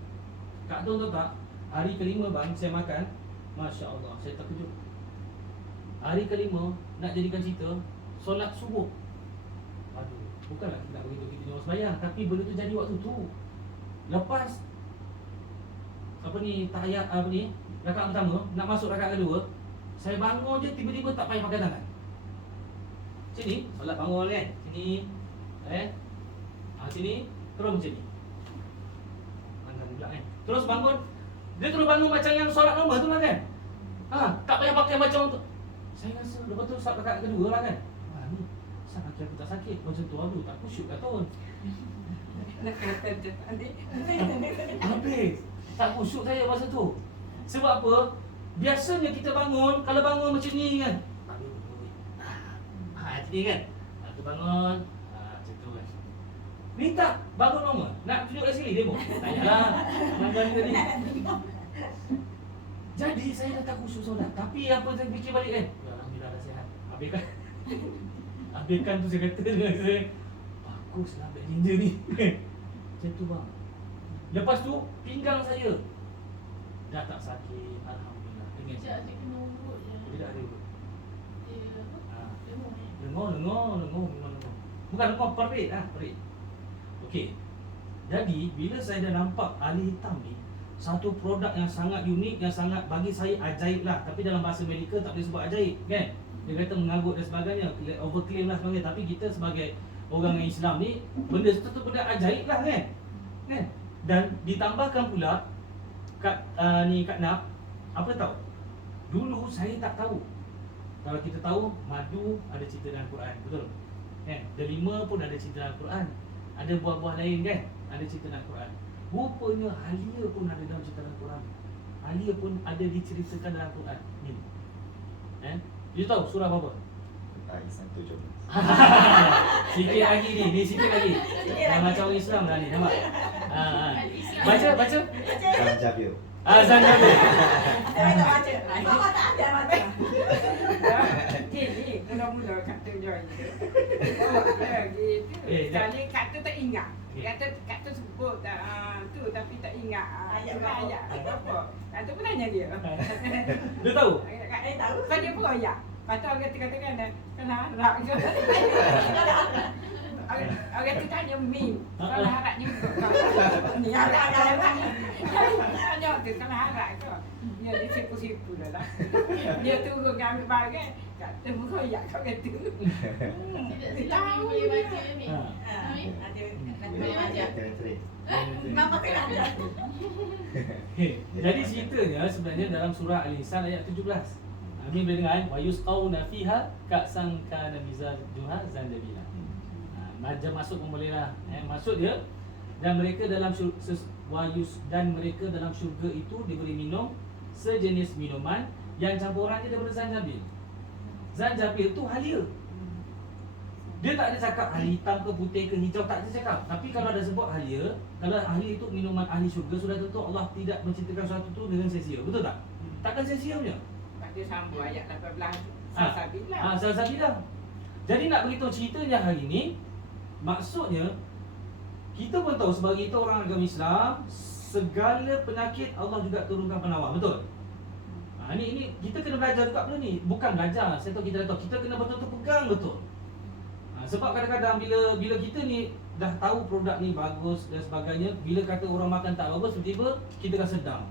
Kak Tun tahu tak, hari kelima bang saya makan, Masya Allah, saya terkejut. Hari kelima, nak jadikan cerita, solat subuh. Aduh, bukanlah kita nak begitu kita nyawa sembahyang, tapi benda tu jadi waktu tu. Lepas tahiyat rakaat pertama, nak masuk rakaat kedua, saya bangun je tiba-tiba tak payah pakai tangan. Sini, solat bangun kan. Sini. Sini, terus macam ni. Terus bangun, dia terus bangun macam yang solat normal tu lah kan. Tak payah pakai macam tu. Saya rasa lepas tu solat rakaat kedua lah kan. Ni saat kaki aku tak sakit macam tu, aduh tak khusyuk kat tahun. Nak kata je tadi. Habis tak khusyuk saya masa tu. Sebab apa? Biasanya kita bangun, kalau bangun macam ni kan. Ni kan. Tu bangun, macam tu kan. Ni tak bangun normal. Nak tunjuk kat sini demo. Tak payahlah. Mandan tadi. Jadi saya dah tak khusyuk solat. Tapi apa saya fikir balik kan? Ya alhamdulillah dah sihat. Habiskan tu saya kata dengan saya. Baguslah beg ninja ni. Macam tu bang. Lepas tu pinggang saya dah tak sakit, alhamdulillah. Dengan Sekejap dia kena urut je. dia tak ada urut. Dia apa? Ah. Lemah ni. Lengur. Bukan lengur, perit perit. Okey. Jadi bila saya dah nampak Ali Hitam ni satu produk yang sangat unik, yang sangat bagi saya ajaib lah. Tapi dalam bahasa Amerika tak boleh sebut ajaib kan. Dia kata mengagut dan sebagainya, overclaim lah sebagainya. Tapi kita sebagai orang Islam ni, benda itu tu benda ajaib lah kan. Dan ditambahkan pula Kak Nap, apa tahu? Dulu saya tak tahu. Kalau kita tahu madu ada cerita dalam Quran, betul? Delima pun ada cerita dalam Quran. Ada buah-buah lain kan, ada cerita dalam Quran. Rupanya halia pun ada dalam cerita dalam Quran. Halia pun ada diceritakan dalam Quran. Ni. You tahu surah apa? Al-Insan 17. Sikit lagi ni sikit lagi. Dah macam orang Islam dah ni, nampak? Baca. Zanjabil. Zanjabil. Saya tak baca. Bapa tak ada baca. Ni mula-mula kata join tu. Gitu. Sekali kata tak ingat. Kata sebut tu tapi tak ingat ayat apa. Kata pun tanya dia. Dia tahu? Tahu. Kan dia pun ayat. Lepas tu orang kata-kata kena harap ke. Orang tu tanya min. Kalau harap juga kau. Ni harap ni. Tanya tu kalau harap ke. Dia disipu-sipu dah lah. Dia turun ambil barang. Kata muka ayat kau kata. Tidak silap ni boleh baca ni. Boleh baca? Bapa kena ada. Jadi ceritanya sebenarnya dalam surah Al-Insan ayat 17. Kami boleh dengar wa yusqauna fiha ka'san kana mizajuha zanjabila. Macam masuk pun boleh lah. Maksud dia dan mereka dalam mereka dalam syurga itu diberi minum sejenis minuman yang campurannya daripada zanjabil. Zanjabil tu halia. Dia tak ada cakap halia hitam ke putih ke hijau, tak ada cakap. Tapi kalau ada sebut halia, kalau halia itu minuman ahli syurga, sudah tentu Allah tidak menciptakan sesuatu tu dengan sia-sia. Betul tak? Takkan sia-sia punya. Dia sambung ayat 18 Salsabilah. Salsabilah. Jadi nak beritahu ceritanya hari ni, maksudnya kita pun tahu sebagai kita orang agama Islam, segala penyakit Allah juga turunkan penawar, betul? Ini kita kena belajar juga benda ni. Bukan belajar, saya tahu kita dah tahu. Kita kena betul-betul pegang betul. Sebab kadang-kadang bila kita ni dah tahu produk ni bagus dan sebagainya, bila kata orang makan tak bagus, tiba-tiba kita rasa down.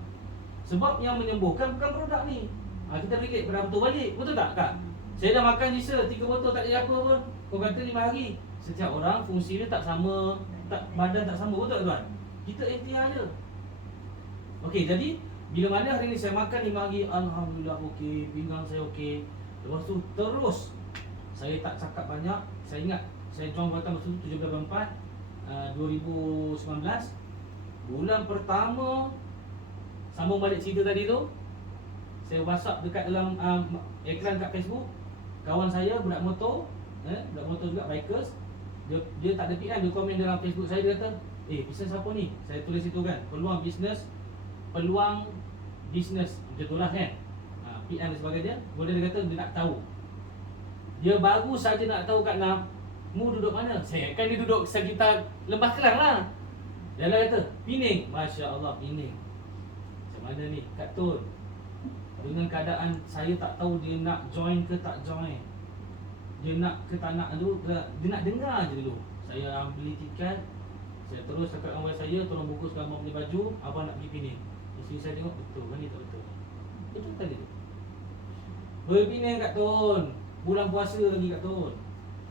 Sebab yang menyembuhkan bukan produk ni. Kita relate pada betul balik, betul tak Kak? Saya dah makan Nisa 3 botol tak ada apa pun. Kau kata 5 hari. Setiap orang fungsi dia tak sama, badan tak sama, betul tak tuan? Kita ikhtiar je. Okey, jadi bila mana hari ni saya makan 5 hari, alhamdulillah okey, pinggang saya okey. Lepas tu terus saya tak cakap banyak. Saya ingat saya join Batam masa tu 17/4 2019. Bulan pertama sambung balik cerita tadi tu, saya WhatsApp dekat dalam iklan kat Facebook. Kawan saya budak motor, budak motor juga, bikers. Dia tak ada PM, dia komen dalam Facebook saya, dia kata, bisnes apa ni? Saya tulis itu kan, peluang bisnes macam itulah kan. PM dan sebagainya. Kemudian dia kata dia nak tahu. Dia baru saja nak tahu Kak Nam, mu duduk mana? Saya kan dia duduk sekitar Lembah Kelang lah. Dia kata, Pening. Masya Allah, Pening. Macam mana ni Kak Tun? Dengan keadaan saya tak tahu dia nak join ke tak join, dia nak ke tak nak dulu, dia nak dengar je dulu. Saya beli tiket, saya terus cakap dengan wife saya, tolong bungkuskan abang punya baju, abang nak pergi Pening. Isteri saya tengok, betul kan ni tak betul? Betul tadi tu. Berpening Kak Tun, bulan puasa lagi Kak Tun.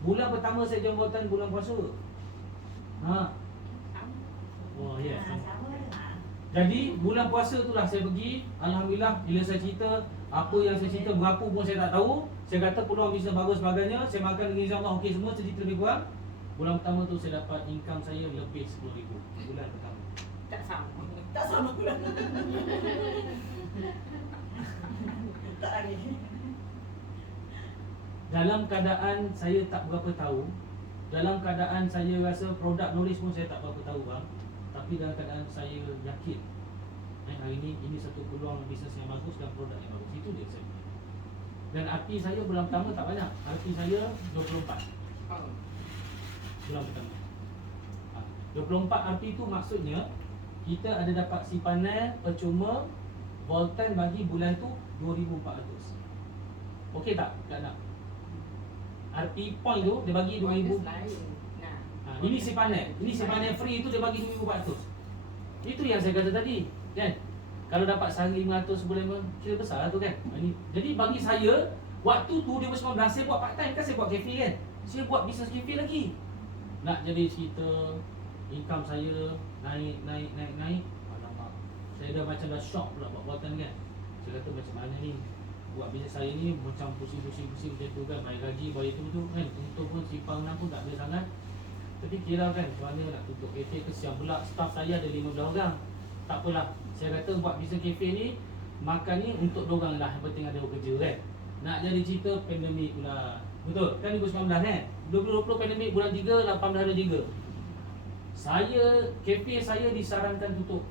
Bulan pertama saya jambatan bulan puasa. Oh yes. Jadi bulan puasa tu lah saya pergi. Alhamdulillah bila saya cerita apa yang saya cerita berapa pun saya tak tahu. Saya kata peluang bisnes bagus sebagainya. Saya makan dengan insya-Allah okey semua, saya cerita lebih kurang. Bulan pertama tu saya dapat income saya lebih 10,000 bulan pertama. Tak sama. Tak sama pula. Tak lagi. Dalam keadaan saya tak berapa tahu, dalam keadaan saya rasa produk knowledge pun saya tak berapa tahu bang, tapi dalam keadaan saya yakin hari ini satu peluang bisnes yang bagus dan produk yang bagus. Itu dia saya. Dan RP saya bulan pertama tak banyak. RP saya 24 Oh. bulan pertama. 24 RP tu maksudnya kita ada dapat simpanan percuma Voltan bagi bulan tu 2,400. Okey tak? Tak nak. RP point tu dia bagi 2,000. Nah. Ini simpanan. Ini simpanan free tu dia bagi 2,400. Itu yang saya kata tadi, kan? Kalau dapat sehari 500 sebulan pun kira besar tu kan. Jadi bagi saya waktu tu 2019 saya buat part time kan, saya buat kafe kan. Saya buat bisnes kafe lagi. Nak jadi cerita income saya naik. Alamak. Saya dah macam dah shock pula buat buatan kan. Saya kata macam mana ni buat bisnes saya ni macam pusing-pusing macam tu kan. Bayar gaji, bayar tu kan. Untung pun simpanan pun tak ada sangat. Tapi kira kan macam mana nak tutup kafe, kesian pula staff saya ada 15 orang. Tak apalah, saya kata buat bisnes kafe ni makan ni untuk dorang lah, yang penting ada bekerja kan. Nak jadi cerita pandemik pula. Betul kan 2019 kan. 2020 pandemik bulan 3, 18 hari 3. Saya kafe saya disarankan tutup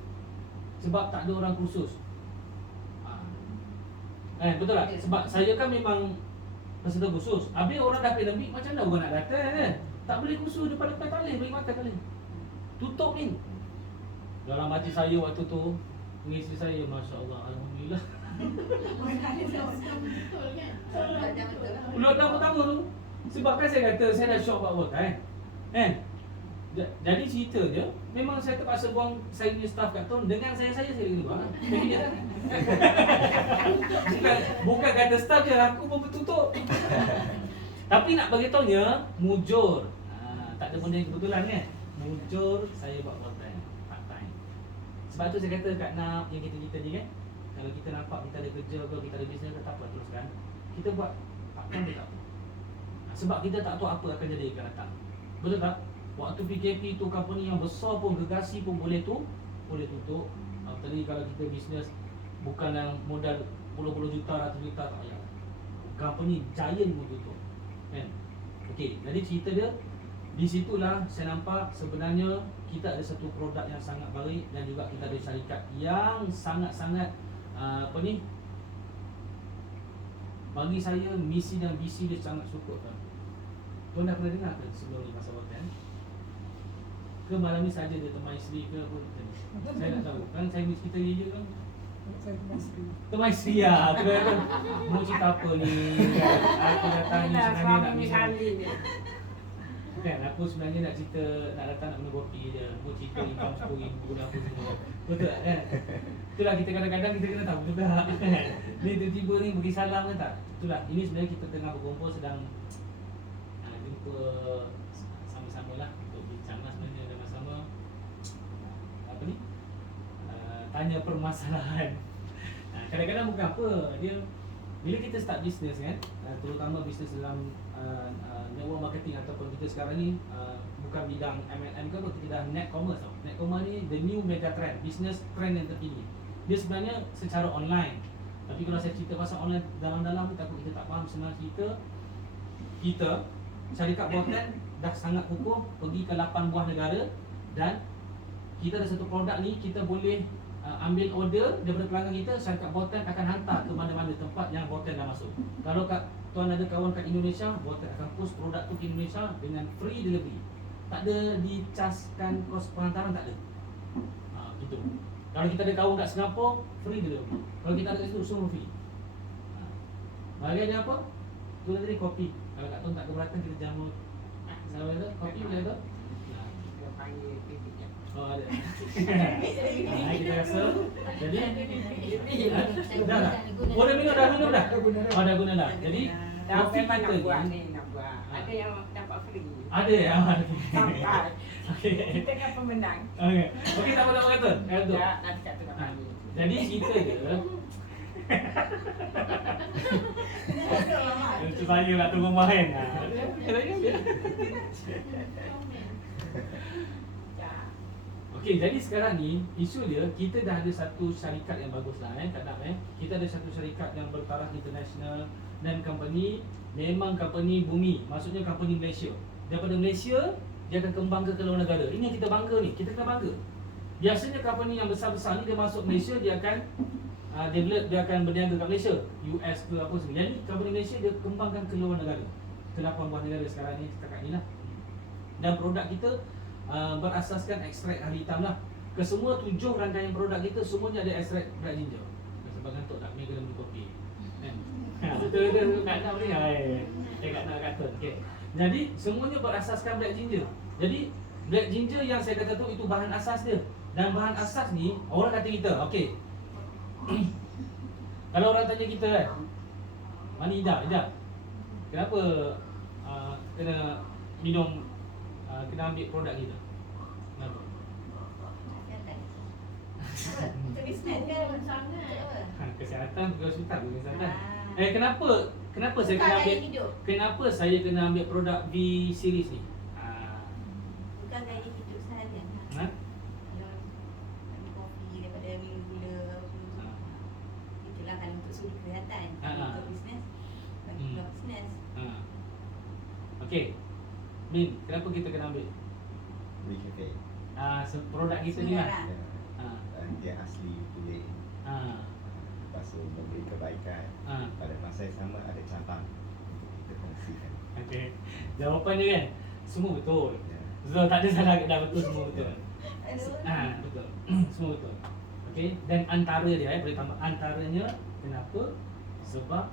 sebab tak ada orang kursus. Betul tak? Sebab saya kan memang peserta kursus. Habis orang dah pandemik macam mana orang nak datang kan? Tak boleh kursus depan-depan tak boleh makan tak boleh. Tutup ni. Dalam hati saya waktu tu, isteri saya, masya-Allah, alhamdulillah. Bulan pertama tu, sebab kan saya kata saya dah shock buat kan. Jadi cerita dia, memang saya terpaksa buang saya punya staff kat tahun dengan saya lagi buang. Jadi dia bukan kata staff je, aku pun bertutup. Tapi nak bagi tahunya, mujur. Tak ada benda yang kebetulan kan. Mujur saya buat part time. Sebab tu saya kata kat nak yang kita ni kan, kalau kita nampak kita ada kerja ke, kita ada bisnes ke, tak apa teruskan. Kita buat part time dia tak apa. Sebab kita tak tahu apa akan jadi akan datang. Betul tak? Waktu PKP tu company yang besar pun, Gergasi pun boleh tutup. Tadi kalau kita bisnes bukan yang modal puluh-puluh juta, ratus juta, tak payah. Company giant pun tutup. Kan? Okey, jadi cerita dia di situlah saya nampak sebenarnya kita ada satu produk yang sangat baik dan juga kita ada syarikat yang sangat-sangat bagi saya misi dan visi dia sangat cukup kan. Tuan dah pernah dengar ke sebelum ni pasal hotel? Ke malam ni saja dia temai isteri ke apa? Saya nak tahu. Kan saya mesti cerita dia je kan. Temai isteri lah. Tu kan. Mau cerita apa ni? Aku datang ni sebenarnya nak minum. Kan aku sebenarnya nak cerita, nak datang nak minum kopi je. Mau cerita income 10,000 apa semua. Betul tak kan? Itulah kita kadang-kadang kita kena tahu betul tak? Ni tiba-tiba ni bagi salam kan tak? Itulah, ini sebenarnya kita tengah berkumpul sedang jumpa sama-sama lah untuk bincang lah sebenarnya sama-sama apa ni? Tanya permasalahan. Kadang-kadang bukan apa, dia bila kita start bisnes kan, terutama bisnes dalam network marketing ataupun kita sekarang ni bukan bidang MLM ke apa, kita dah net commerce tau. Net commerce ni the new mega trend, business trend yang terkini. Dia sebenarnya secara online. Tapi kalau saya cerita pasal online dalam-dalam ni takut kita tak faham. Sebenarnya kita syarikat buatan dah sangat kukuh, pergi ke 8 buah negara dan kita ada satu produk ni, kita boleh ambil order daripada pelanggan kita, syarikat buatan akan hantar ke mana-mana tempat yang buatan dah masuk. Kalau tuan ada kawan kat Indonesia, buatan akan push produk tu ke Indonesia dengan free delivery. Tak ada dicaskan kos penghantaran, tak ada. Gitu. Kalau kita ada kawan kat Singapura, free delivery. Kalau kita ada kat situ, semua free. Bahagian apa? Tu tadi kopi. Kalau kat tuan tak keberatan, kita jamu. Sama tu, kopi boleh tu? Dia panggil pipit je. Oh ada. Kita rasa. Jadi dah lah. Oh dah minum dah. Oh dah guna dah. Jadi Dah kopi memang kita nak buat ni ni, nak buat. Ada yang dapat free. ada ya. Sampai Okey. Kita kan pemenang. Okey. Okey, tak apa kata. Kata. Ya, nanti kat tengah kami. Jadi kita je itu saya nak tunggu main. Ya. Okey, jadi sekarang ni isu dia kita dah ada satu syarikat yang bagus lah tak nak Kita ada satu syarikat yang bertaraf international dan company memang company bumi, maksudnya company Malaysia. Daripada Malaysia dia akan kembang ke luar negara. Ini yang kita bangga ni, kita kena bangga. Biasanya company yang besar-besar ni dia masuk Malaysia dia akan develop, dia akan berniaga kat Malaysia, US ke apa semua. Jadi company Malaysia dia kembangkan ke luar negara. Ke 8 buah negara sekarang ni setakat ni lah. Dan produk kita berasaskan ekstrak hari hitam lah. Kesemua 7 rangkaian produk kita semuanya ada ekstrak black ginger. Sebab ngantuk tak main minum kopi. Kan? Betul kat nak ni. Kat nak kata. Okey. Jadi semuanya berasaskan black ginger. Jadi black ginger yang saya kata tu itu bahan asas dia. Dan bahan asas ni orang kata kita, okey. Kalau orang tanya kita kan, mana Ida? Kenapa kena minum kena ambil produk kita? Kenapa? Kita bisnes kan sangat. Kesihatan pergi hospital pergi kesihatan. Ah. Kenapa saya kena ambil kenapa saya kena ambil produk V series ni? Bukan gaya hidup sahaja. Ha? Kalau ambil kopi daripada minum gula apa. Itulah kalau untuk sudut kesihatan. Untuk bisnes, bagi peluang bisnes. Okey. Min, kenapa kita kena ambil We cafe. produk kita ni lah? Dia asli kulit. Lepas tu memberi kebaikan. Pada masa yang sama ada cabang untuk kita kongsikan. Okey. Jawapan dia kan semua betul. Ya. So tak ada salah, dah betul semua betul. Aduh. Betul. Semua betul. Okey, dan antara dia boleh tambah antaranya kenapa? Sebab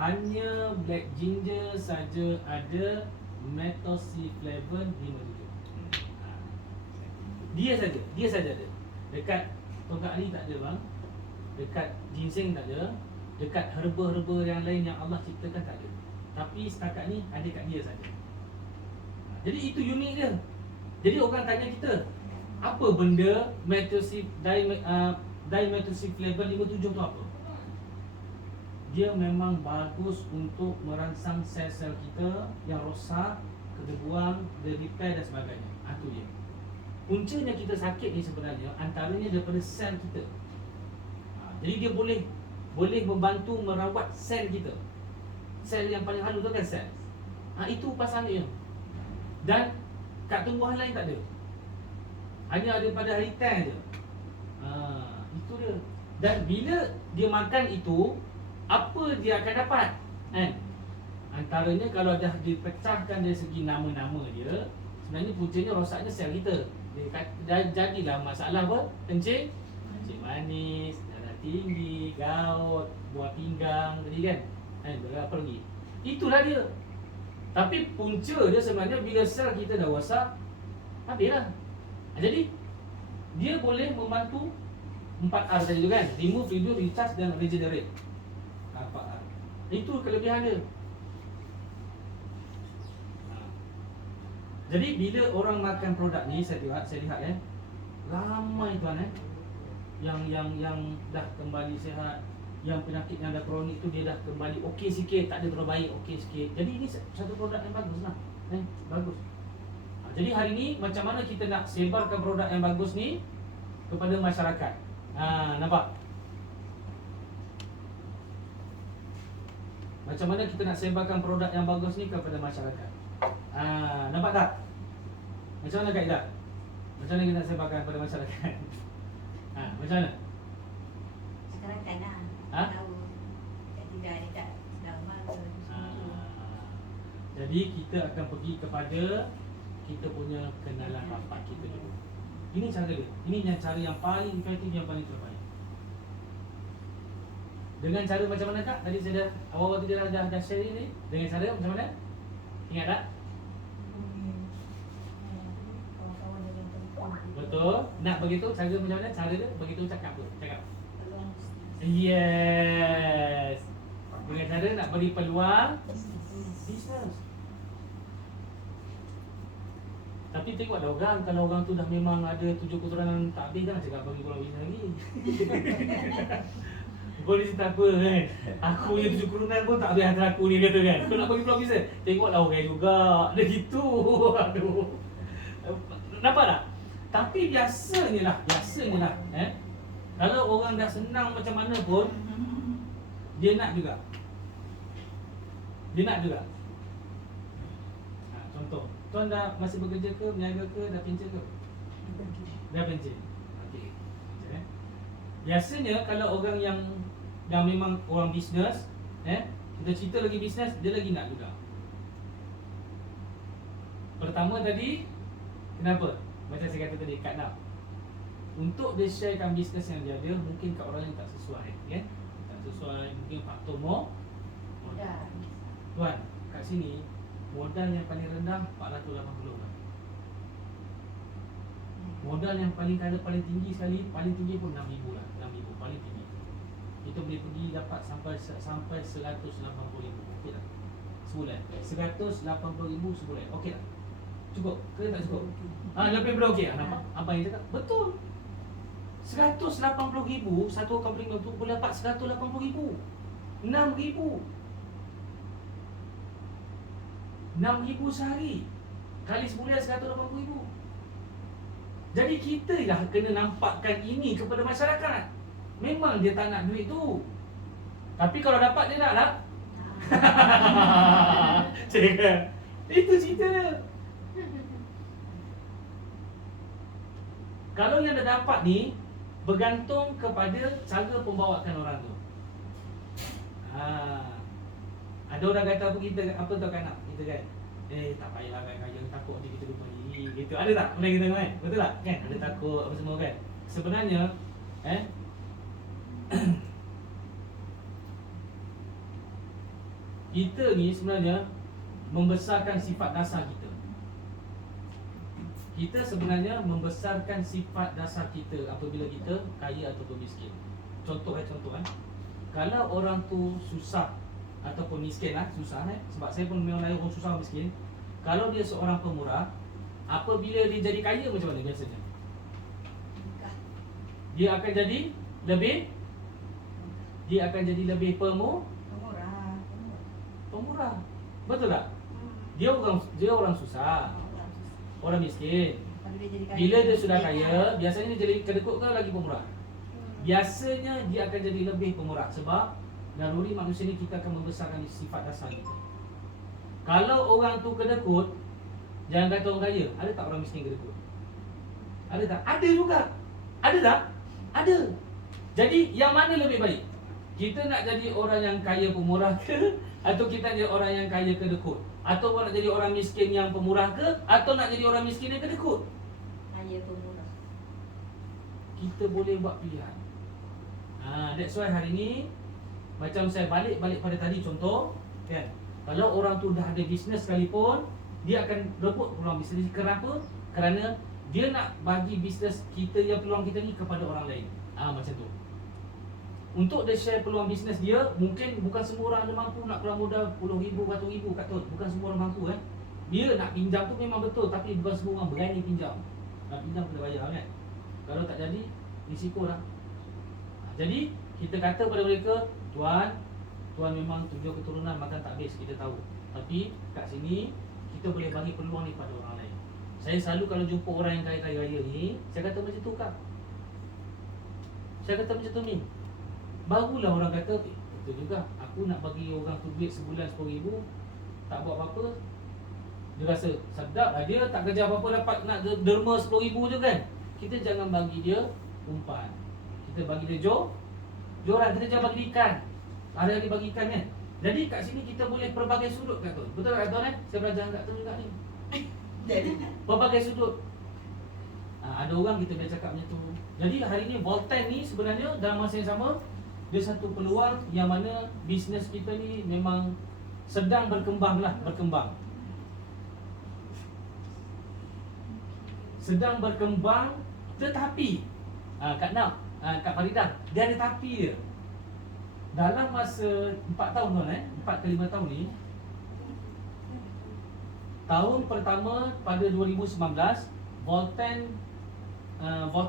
hanya black ginger saja ada methoxyflavone 57. Dia saja ada. Dekat tongkat ali tak ada bang. Dekat ginseng tak ada. Dekat herba-herba yang lain yang Allah ciptakan tak ada. Tapi setakat ni ada kat dia saja. Jadi itu unik dia. Jadi orang tanya kita, apa benda dimethylflavone 57 tu apa? Dia memang bagus untuk merangsang sel-sel kita yang rosak, kena buang, dia repair dan sebagainya. Itu dia. Puncanya kita sakit ni sebenarnya antaranya daripada sel kita. Jadi dia boleh membantu merawat sel kita. Sel yang paling halus tu kan sel. Itu pasalnya. Dan kat tumbuhan lain tak ada. Hanya ada pada haitan je. Itu dia. Dan bila dia makan itu, apa dia akan dapat? Antaranya kalau dah dipecahkan dari segi nama-nama dia, sebenarnya puncanya rosaknya sel kita. Dia jadilah masalah apa? Kencing manis, darah tinggi, gout, buah pinggang tadi kan? Apa lagi? Itulah dia. Tapi punca dia sebenarnya bila sel kita dah rosak, habislah. Jadi dia boleh membantu 4R tadi tu kan, remove, reduce, recharge dan regenerate. 4R. Itu kelebihan dia. Jadi bila orang makan produk ni saya lihat ramai tuan yang dah kembali sihat, yang penyakit yang dah kronik tu dia dah kembali okey sikit, tak ada terlalu baik, okey sikit. Jadi ini satu produk yang bagus lah. Bagus. Jadi hari ni macam mana kita nak sebarkan produk yang bagus ni kepada masyarakat? Nampak? Macam mana kita nak sebarkan produk yang bagus ni kepada masyarakat? Nampak tak? Macam mana Kak Ida? Macam mana kita nak sebarkan kepada masyarakat? Macam mana? Sekarang kan tahu tidak ni tak sedang malu. Jadi kita akan pergi kepada kita punya kenalan rapat kita dulu. Ini cara dia. Ini yang cara yang paling efektif, yang paling terbaik. Dengan cara macam mana Kak? Tadi saya dah awal-awal tu dia dah share ni. Dengan cara macam mana? Ingat tak? Betul. Nak begitu cara macam mana? Cara dia begitu cakap tu. Cakap. Yes. Dengan cara nak beri peluang business. Tapi tengoklah orang, kalau orang tu dah memang ada 7 keturunan tak habis, jangan cakap bagi pulang bisnes lagi. Boleh cerita apa kan? Aku punya 7 keturunan pun tak habis antara aku ni, kata kan. Kau nak bagi pulang bisnes? Tengoklah orang juga. Dia gitu. Aduh. Nampak tak? Tapi biasanya lah, kalau orang dah senang macam mana pun, dia nak juga. Contoh, tuan dah masih bekerja ke, berniaga ke, dah pencen ke? Dah pencen. Okey. Biasanya kalau orang yang memang orang bisnes, kita cerita lagi bisnes, dia lagi nak juga. Pertama tadi, kenapa? Macam saya kata tadi, Kak Nap, untuk dia sharekan bisnes yang dia ada, mungkin kat orang yang tak sesuai, tak sesuai, mungkin faktor modal. Tuan, kat sini modal yang paling rendah 480 kan. Modal yang paling tinggi sekali, paling tinggi pun 6,000 lah, 6,000 paling tinggi. Kita boleh pergi dapat sampai 180,000, okey tak? Sebulan. 180,000 sebulan, okey tak? Cukup ke tak cukup? Lebih daripada okey lah, nampak? Apa yang cakap? Betul. 180,000 satu company tu boleh dapat 180,000. 6,000 sehari kali sebulan 180,000. Jadi kita lah kena nampakkan ini kepada masyarakat. Memang dia tak nak duit tu, tapi kalau dapat dia nak lah. Cakap itu cerita dia. Kalau yang dah dapat ni bergantung kepada cara pembawaan orang tu. Ada orang kata apa kita, apa tau kan nak kita kan, tak payahlah kaya, takut nanti kita lupa diri gitu. Ada tak pernah kita kan? Betul tak? Kan? Ada takut apa semua kan? Sebenarnya kita ni sebenarnya membesarkan sifat dasar kita. Kita sebenarnya membesarkan sifat dasar kita apabila kita kaya ataupun miskin. Contoh. Kalau orang tu susah ataupun miskin lah, susah sebab saya pun memang layan orang susah miskin. Kalau dia seorang pemurah, apabila dia jadi kaya macam mana biasanya? Dia akan jadi lebih pemurah. Betul tak? Dia orang susah, orang miskin. Bila dia sudah kaya, biasanya dia jadi kedekut ke lagi pemurah? Biasanya dia akan jadi lebih pemurah. Sebab naluri manusia ni kita akan membesarkan sifat dasar kita. Kalau orang tu kedekut, jangan kata orang kaya. Ada tak orang miskin kedekut? Ada tak? Ada juga. Ada tak? Ada. Jadi yang mana lebih baik? Kita nak jadi orang yang kaya pemurah ke? Atau kita jadi orang yang kaya kedekut? Atau nak jadi orang miskin yang pemurah ke? Atau nak jadi orang miskin yang kedekut? Kaya pemurah. Kita boleh buat pilihan. That's why hari ni macam saya balik pada tadi contoh kan, kalau orang tu dah ada bisnes sekalipun, dia akan rebut peluang bisnes. Kenapa? Kerana dia nak bagi bisnes kita yang peluang kita ni kepada orang lain. Macam tu. Untuk dia share peluang bisnes dia, mungkin bukan semua orang ada mampu nak keluar modal 10,000, 100,000 kat tu. Bukan semua orang mampu kan. Dia nak pinjam tu memang betul, tapi bukan semua orang berani pinjam. Nak pinjam kena bayar kan. Kalau tak jadi, risiko lah. Jadi kita kata pada mereka, Tuan memang 7 keturunan makan tak habis, kita tahu. Tapi kat sini kita boleh bagi peluang ni pada orang lain. Saya selalu kalau jumpa orang yang kaya-kaya ni, saya kata macam tu Kak. Saya kata macam tu ni. Barulah orang kata, betul juga, aku nak bagi orang tu duit sebulan 10,000, tak buat apa-apa. Dia rasa sedap lah, dia tak kerja apa-apa dapat nak derma 10,000 je kan. Kita jangan bagi dia umpan. Kita bagi dia joran, kita jangan bagi ikan. Ada lagi bagi ikan kan. Jadi kat sini kita boleh pelbagai sudut kat tu. Betul tak tuan Saya belajar kat tu juga ni. Pelbagai sudut. Ada orang kita boleh cakap macam tu. Jadi hari ni Voltaire ni sebenarnya dalam masa yang sama, dia satu peluang yang mana bisnes kita ni memang sedang berkembang. Sedang berkembang, tetapi Kak Nap, Kak Faridah, dia ada tapi dia. Dalam masa 4 tahun 4 ke 5 tahun ni, Tahun pertama pada 2019, Volten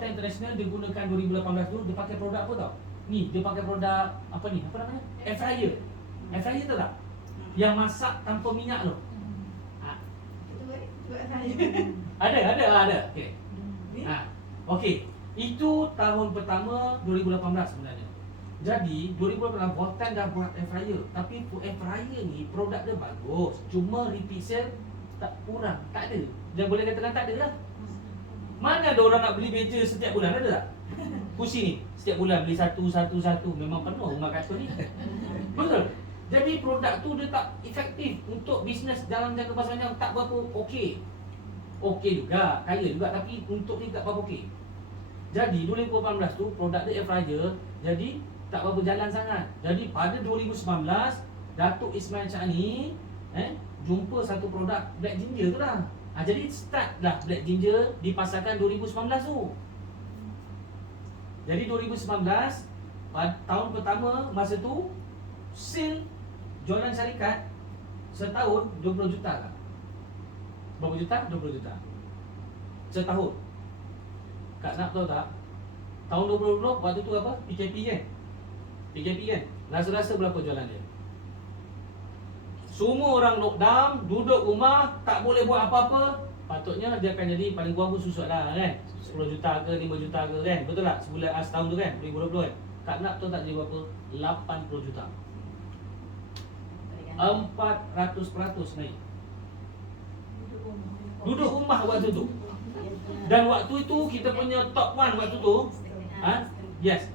International dia gunakan 2018 tu, dia pakai produk apa tau? Ni, dia pakai produk apa ni? Apa namanya? Air fryer. Air fryer tu tak? Yang masak tanpa minyak tu. Ha. Ada. Okey. Okey. Itu tahun pertama 2018 sebenarnya. Jadi 2018 Volten dah buat air fryer. Tapi air fryer ni produk dia bagus. Cuma repeat sale tak kurang, tak ada. Dia boleh katakan tak ada lah. Mana ada orang nak beli meja setiap bulan, ada tak? Kursi ni setiap bulan beli satu. Memang penuh rumah kasut ni. Betul. Jadi produk tu dia tak efektif untuk bisnes dalam jangka masa panjang, tak berapa okey. Okey juga, kaya juga, tapi untuk ni tak berapa okey. Jadi 2018 tu produk dia air fryer, jadi tak berapa jalan sangat. Jadi pada 2019 Datuk Ismail Chani jumpa satu produk Black Ginger tu lah. Jadi start lah Black Ginger dipasarkan 2019 tu. Jadi 2019 tahun pertama masa tu sale jualan syarikat setahun 20 juta lah. Berapa juta? 20 juta setahun. Kak nak tahu tak? Tahun 2020 waktu tu apa? PKP kan? Rasa-rasa berapa jualan dia? Semua orang lockdown, duduk rumah, tak boleh buat apa-apa. Patutnya dia akan jadi paling kurang pun susut lah kan, 10 juta ke 5 juta ke kan. Betul tak? Sebulan setahun tu kan, 2020 kan. Kak nak tahu tak jadi berapa? 80 juta 400% naik. Duduk rumah waktu tu. Dan waktu itu kita punya top 1 waktu tu yes,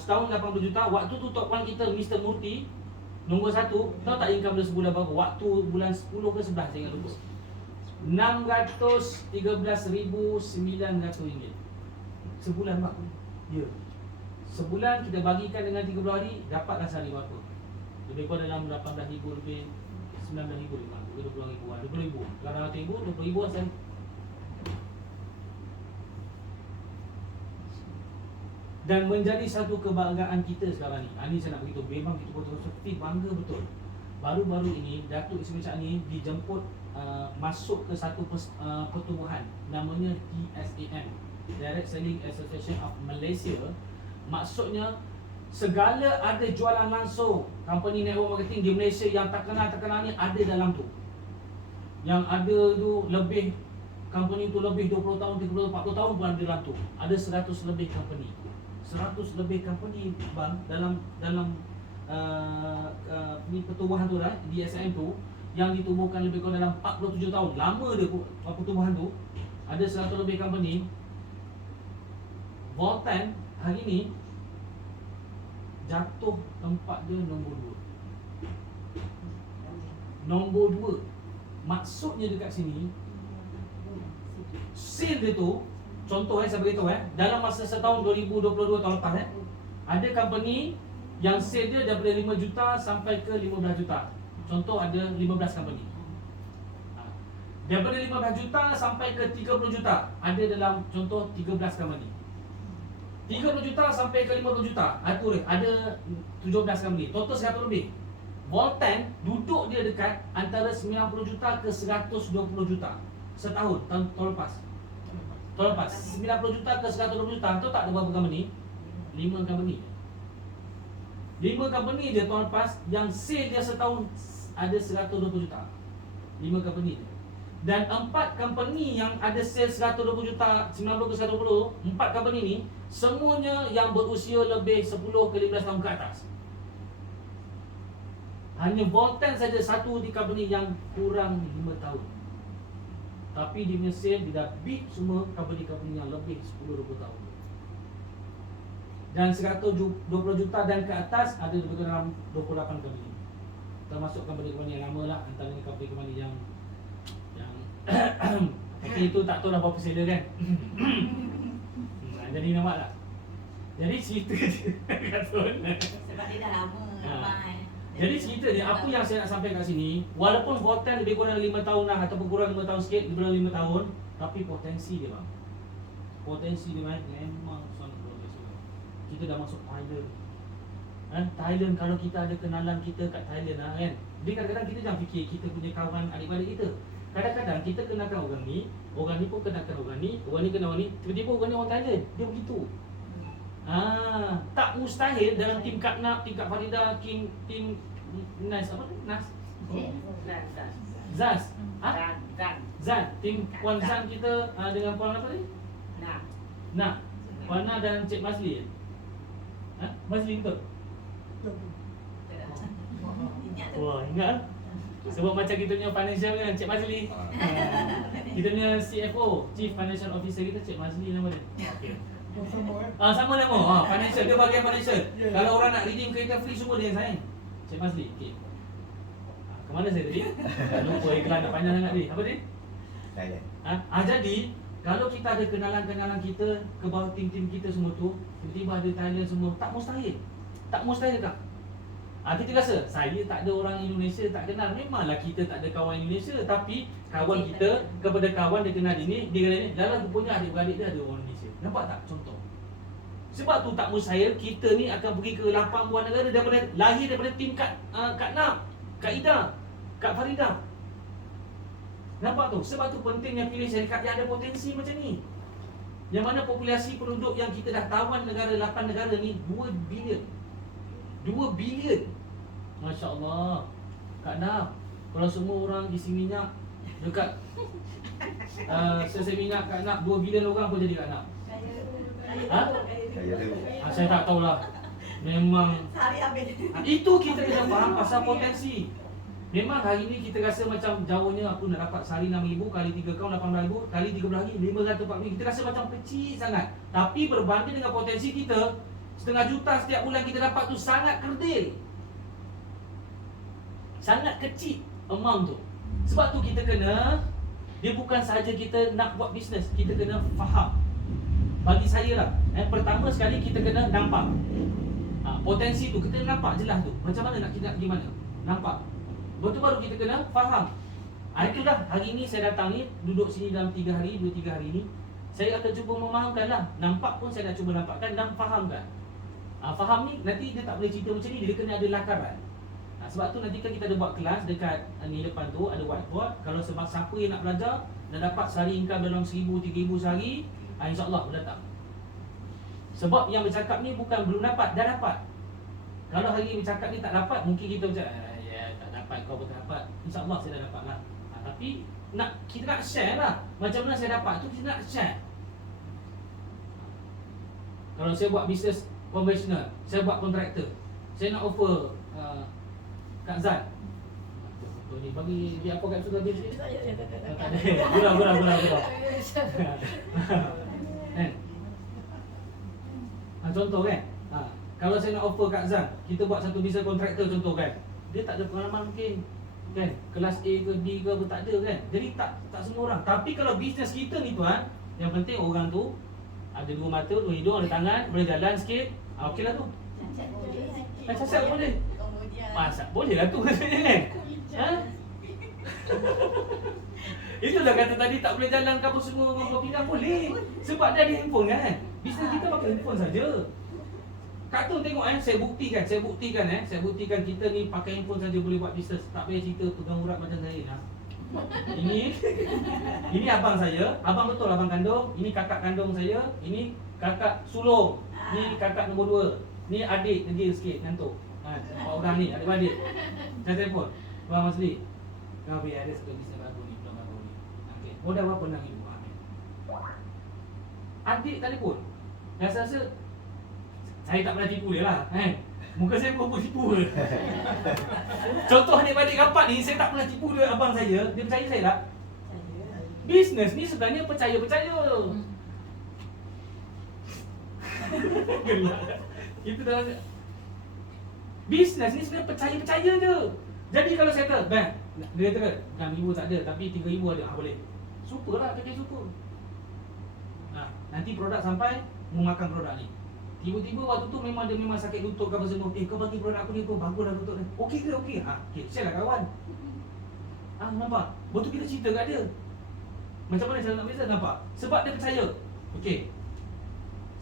setahun 80 juta. Waktu tu top 1 kita Mr. Murti, nombor 1. Tahu tak income dia sebulan berapa? Waktu bulan 10 ke 11 saya ingat lupa, RM613,900 sebulan mak. Ya. Sebulan kita bagikan dengan 30 hari, dapatlah sehari berapa? Lebih kurang dalam 18,000 lebih, 19,000 lebih, 20,000, 20,000. Kalau 100,000, 20,000 sehari. Dan menjadi satu kebanggaan kita sekarang ni. Ini saya nak beritahu, memang kita betul-betul bangga betul. Baru-baru ini Datuk Ismail Chani dijemput masuk ke satu pertubuhan namanya DSAM, Direct Selling Association of Malaysia. Maksudnya segala ada jualan langsung, company network marketing di Malaysia yang terkenal ni ada dalam tu. Yang ada tu lebih, company tu lebih 20 tahun, 30 tahun, 40 tahun pun ada dalam tu. Ada 100 lebih company. 100 lebih company bang dalam ni pertubuhan tu lah, DSM tu, yang ditubuhkan lebih kurang dalam 47 tahun. Lama dia pertubuhan tu. Ada 100 lebih company. Volten hari ni jatuh tempat dia nombor 2. Nombor 2. Maksudnya dekat sini sale dia tu, contoh saya beritahu dalam masa setahun 2022 tahun lepas ada company yang sale dia daripada 5 juta sampai ke 15 juta. Contoh ada 15 company. Daripada 15 juta sampai ke 30 juta ada dalam contoh 13 company. 30 juta sampai ke 50 juta ada 17 company. Total 100 lebih. Volten duduk dia dekat antara 90 juta ke 120 juta setahun tahun lepas. Tahun lepas 90 juta ke 120 juta. Tahu tak ada berapa company? 5 company. 5 company je tahun lepas yang sale dia setahun ada 120 juta. 5 company je. Dan 4 company yang ada sale 120 juta, 90 ke 120, 4 company ni semuanya yang berusia lebih 10 ke 15 tahun ke atas. Hanya Volten saja satu di company yang kurang 5 tahun. Tapi dia punya sale dia dah beat semua company-company yang lebih 10-20 tahun. Dan 120 juta dan ke atas ada lebih kurang 28 company. Termasuk company-company yang lama lah, antaranya company-company yang tapi itu tak tahu dah berapa seller kan. Jadi nampak tak? Jadi cerita dia sebab dia dah lama ramai. Jadi cerita dia, apa yang saya nak sampai kat sini, walaupun Volten lebih kurang 5 tahun lah, ataupun kurang 5 tahun sikit, lebih kurang 5 tahun, tapi potensi dia bang, potensi dia memang sangat luar biasa. Kita dah masuk Thailand. Thailand, kalau kita ada kenalan kita kat Thailand lah kan, Jadi kadang-kadang kita jangan fikir kita punya kawan adik-adik kita. Kadang-kadang kita kenalkan orang ni pun kenalkan orang ni kenal orang ni, tiba-tiba orang ni orang Thailand, dia begitu. Tak mustahil dalam tim Kak Nak, tim Kak Farida, tim Nas apa tu? Nas? Zaz. Zan, tim Puan Zan kita dengan Puan apa ni? Nak. Puan Nak dan Cik Masli. Masli betul? Wah, ingat? Sebab macam kita punya financial kan, Cik Mazli. Kita punya CFO, Chief Financial Officer kita, Cik Mazli nama dia. Okay. Sama nama. Financial, dia bahagian financial. Kalau orang nak redeem kereta free, semua dia yang sign. Cik Mazli. Okay. Ke mana saya tadi? Lupa iklan dah panjang sangat ni. Apa dia? Jadi, kalau kita ada kenalan-kenalan kita ke bawah tim-tim kita semua tu, tiba-tiba ada Thailand semua, tak mustahil. Tak mustahil tak? Kita rasa, saya tak ada orang Indonesia tak kenal. Memanglah kita tak ada kawan Indonesia, tapi kawan kita kepada kawan dia kenal ini, dia kenal ini, dalam rupanya adik-beradik dia ada orang Indonesia. Nampak tak contoh? Sebab tu tak mustahil kita ni akan pergi ke 8 buah negara lahir daripada tim Kak Nak, Kak Ida, Kak Farida. Nampak tu? Sebab tu pentingnya pilih syarikat yang ada potensi macam ni. Yang mana populasi penduduk yang kita dah tawan negara 8 negara ni 2 bilion. 2 bilion. Masya Allah. Kak Nak, kalau semua orang isi minyak dekat selesai minyak Kak Nak 2 bilion orang pun jadi Kak Nak. Saya tak tahulah. Memang itu kita kena faham pasal potensi. Memang hari ni kita rasa macam jauhnya aku nak dapat sehari 6,000 kali 3 kaun 18,000 kali 13 lagi 540,000. Kita rasa macam kecil sangat. Tapi berbanding dengan potensi kita, 1/2 juta setiap bulan kita dapat tu sangat kerdil. Sangat kecil amount tu. Sebab tu kita kena, dia bukan sahaja kita nak buat bisnes, kita kena faham. Bagi saya lah, pertama sekali kita kena nampak potensi tu, kita nampak jelas tu. Macam mana nak kita pergi mana? Nampak. Betul, baru kita kena faham. Itulah hari ni saya datang ni, duduk sini dalam 3 hari, 2-3 hari ni, saya akan cuba memahamkan lah. Nampak pun saya nak cuba nampakkan dan fahamkan. Faham ni, nanti dia tak boleh cerita macam ni, dia kena ada lakaran. Sebab tu nanti kan kita ada buat kelas dekat ni depan tu, ada whiteboard. Kalau sebab siapa yang nak belajar dan dapat sehari income dalam 1,000-3,000 sehari, insyaAllah datang. Sebab yang bercakap ni bukan belum dapat, dah dapat. Kalau hari ni bercakap ni tak dapat, mungkin kita macam tak dapat, kau pun tak dapat. InsyaAllah saya dah dapat lah. Tapi kita nak share lah. Macam mana saya dapat tu, kita nak share. Kalau saya buat bisnes konvensional, saya buat kontraktor, saya nak offer Kak Zat, ni bagi dia apa kat suka habis ni? Tak ada. Gurau. Contoh kan, kalau saya nak offer Kak Zat, kita buat satu bisnes kontraktor contoh kan, dia tak ada pengalaman mungkin kan, kelas A ke D ke pun tak ada kan. Jadi tak semua orang. Tapi kalau bisnes kita ni tuan, yang penting orang tu ada 2 mata, 2 hidung, ada tangan, boleh jalan sikit, okey lah tu. Cacat boleh. Masak boleh lah tu katanya kan. Itu dah kata tadi tak boleh jalan ke apa semua orang pinggang boleh. Sebab dia ada handphone kan. Bisnes kita pakai handphone saja. Kak Tun tengok saya buktikan kita ni pakai handphone saja boleh buat bisnes. Tak payah cerita pegang urat macam saya lah. Ini abang saya, abang betul abang kandung, ini kakak kandung saya, ini kakak sulung, ni kakak nombor 2, ni adik degil sikit ngantuk. Orang ni adik-adik. Saya telefon, Bang Masli, kau biar ada satu bisnes baru ni, okey. Modal berapa nak ibu? Adik telefon. Rasa saya tak pernah tipu dia lah, muka saya pun tipu dia. Contoh adik-adik rapat ni, saya tak pernah tipu dia abang saya. Dia percaya saya tak? Bisnes ni sebenarnya percaya-percaya. Itu dah. Bisnes ni sebenarnya percaya-percaya je. Jadi kalau saya kata, bang, dia kata 6,000 tak ada, tapi 3,000 ada. Boleh. Super lah, pakai super. Nanti produk sampai, memakan produk ni. Tiba-tiba waktu tu memang dia sakit lutut ke apa semua. Kau bagi produk aku ni pun bagus lah lutut ni. Okey ke? Okey. Okay, share lah kawan. Nampak? Betul kita cerita kat dia. Macam mana cara nak beza, nampak? Sebab dia percaya. Okey.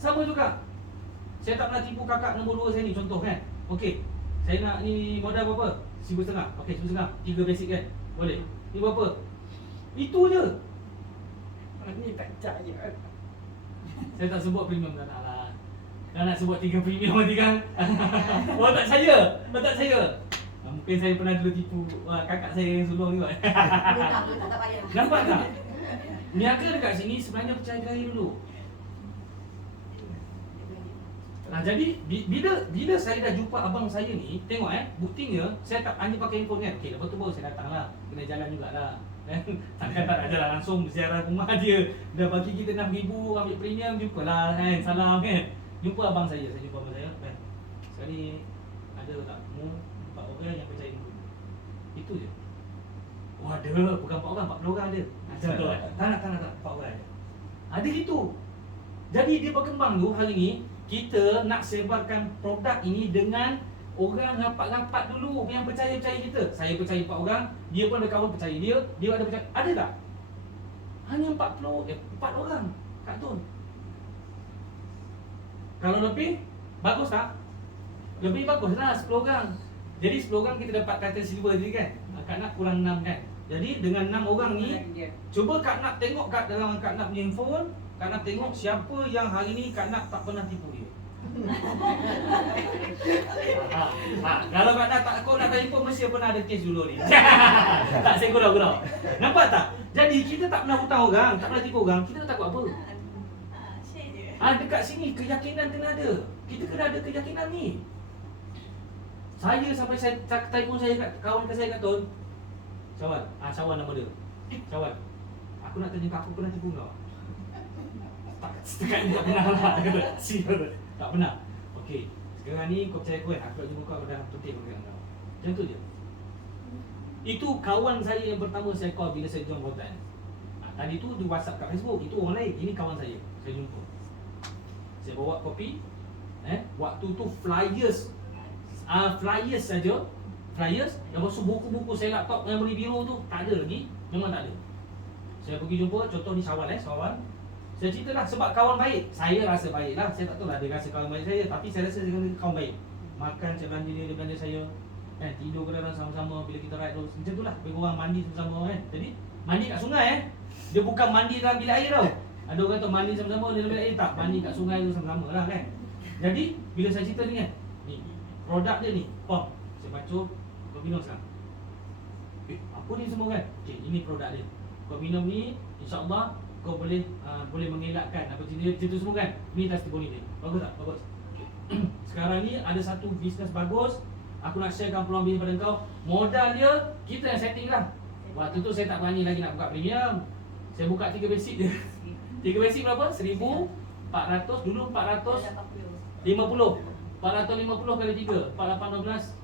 Sama juga. Saya tak pernah tipu kakak nombor 2 saya ni, contoh kan. Okey. Saya nak ni modal berapa? 1,500. Okey, 1,500. 3 basic kan? Boleh. Ni berapa? Itu je. Ni tak percaya. Saya tak sebut premium tak nak lah. Kalau nak sebut 3 premium nanti kan. Oh tak saya. Oh tak saya. Mungkin saya pernah dulu tipu kakak saya yang sulung juga. Tak payah. Nampak tak? Niaga dekat sini sebenarnya percaya diri dulu. Nah, jadi bila saya dah jumpa abang saya ni, tengok buktinya saya tak hanya pakai handphone kan. Okey, lepas tu baru saya datang lah. Kena jalan jugalah. Takkan tak nak jalan langsung ziarah rumah dia. Dah bagi kita 6,000 ambil premium, jumpalah kan. Salam kan. Jumpa abang saya jumpa abang saya kan. Sekali ada tak 4 orang yang percaya dulu. Itu je. Oh ada, bukan 4 orang, 40 orang ada. Tak nak 4 orang ada. Ada gitu. Jadi dia berkembang tu hari ni. Kita nak sebarkan produk ini dengan orang rapat-rapat dulu yang percaya-percaya kita. Saya percaya 4 orang, dia pun ada kawan percaya dia ada percaya. Ada tak? Hanya 4 orang Kak Tun. Kalau lebih, bagus tak? Lebih bagus lah 10 orang. Jadi 10 orang kita dapat kata silver tadi kan. Kak Nak kurang 6 kan. Jadi dengan 6 orang ni, cuba Kak Nak tengok kat dalam Kak Nak punya handphone. Kak Nak tengok siapa yang hari ni Kak Nak tak pernah tipu dia. Kalau Kak Nak tak kau nak telefon mesti pernah ada kes dulu ni. Tak saya gurau-gurau. Nampak tak? Jadi kita tak pernah hutang orang, tak pernah tipu orang, kita takut apa? Dekat sini keyakinan kena ada. Kita kena ada keyakinan ni. Saya sampai saya telefon saya kat kawan saya kat Tun. Cawan, Cawan nama dia. Cawan. Aku nak tanya aku pernah tipu kau? Setakat ni tak pernah lah. Tak pernah. Okey, sekarang ni kau percaya aku kan? Aku nak jumpa kau dah penting dengan kau. Macam tu je. Itu kawan saya yang pertama saya call bila saya join Rotan. Tadi tu dia WhatsApp kat Facebook. Itu orang lain. Ini kawan saya. Saya jumpa. Saya bawa kopi. Waktu tu flyers. Flyers saja. Flyers. Lepas tu buku-buku saya laptop yang beli biru tu tak ada lagi. Memang tak ada. Saya pergi jumpa. Contoh ni Syawal Syawal. Saya ceritalah sebab kawan baik. Saya rasa baik lah. Saya tak tahu lah dia rasa kawan baik saya. Tapi saya rasa dia kawan baik. Makan saya belanja dia belanja saya. Tidur kadang-kadang sama-sama bila kita ride terus. Macam tu lah. Pergi orang mandi sama-sama kan. Jadi mandi kat sungai Dia bukan mandi dalam bilik air tau. Ada orang tu mandi sama-sama dalam bilik air. Tak, mandi kat sungai tu sama-sama lah kan. Jadi bila saya cerita ni kan, ni produk dia ni, saya baca, kau minum sekarang. Apa ni semua kan? Okay, ini produk dia. Kau minum ni, insyaAllah kau boleh mengelakkan apa cerita semua kan. Ni testimoni dia. Bagus tak? Bagus. Sekarang ni ada satu bisnes bagus. Aku nak sharekan peluang bisnes pada kau. Modal dia kita yang setting lah. Waktu tu saya tak berani lagi nak buka premium. Saya buka 3 basic dia. 3 basic berapa? 1,400. Dulu 450. 450 kali 3 4812.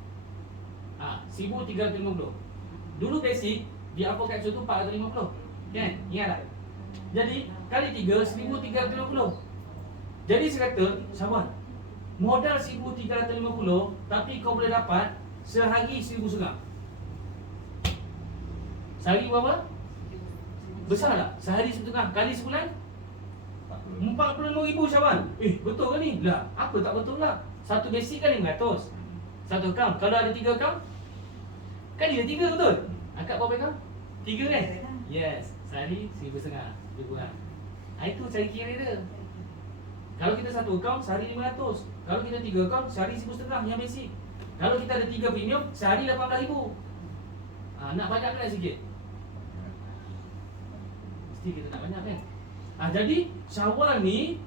1,350. Dulu basic di Alpha Capsule tu 450. Kan? Ingat tak? Jadi kali 3 1,350. Jadi saya kata, Syawal, modal 1,350 tapi kau boleh dapat sehari 1,000 seram. Sehari berapa? Besar tak? Sehari 1,5 kali sebulan 45,000 Syawal. Betul ke ni? Lah, apa tak betul lah. Satu basic kan 500. Satu account. Kalau ada 3 account, kan dia 3 betul? Akak berapa account? 3 kan? Yes. Sehari 1,500. Lebih kurang. Itu cari kira dia. Kalau kita satu account, sehari 500. Kalau kita 3 account, sehari 1,500 yang basic. Kalau kita ada 3 premium, sehari 18,000. Nak banyak kan sikit? Mesti kita nak banyak kan? Jadi Syawal ni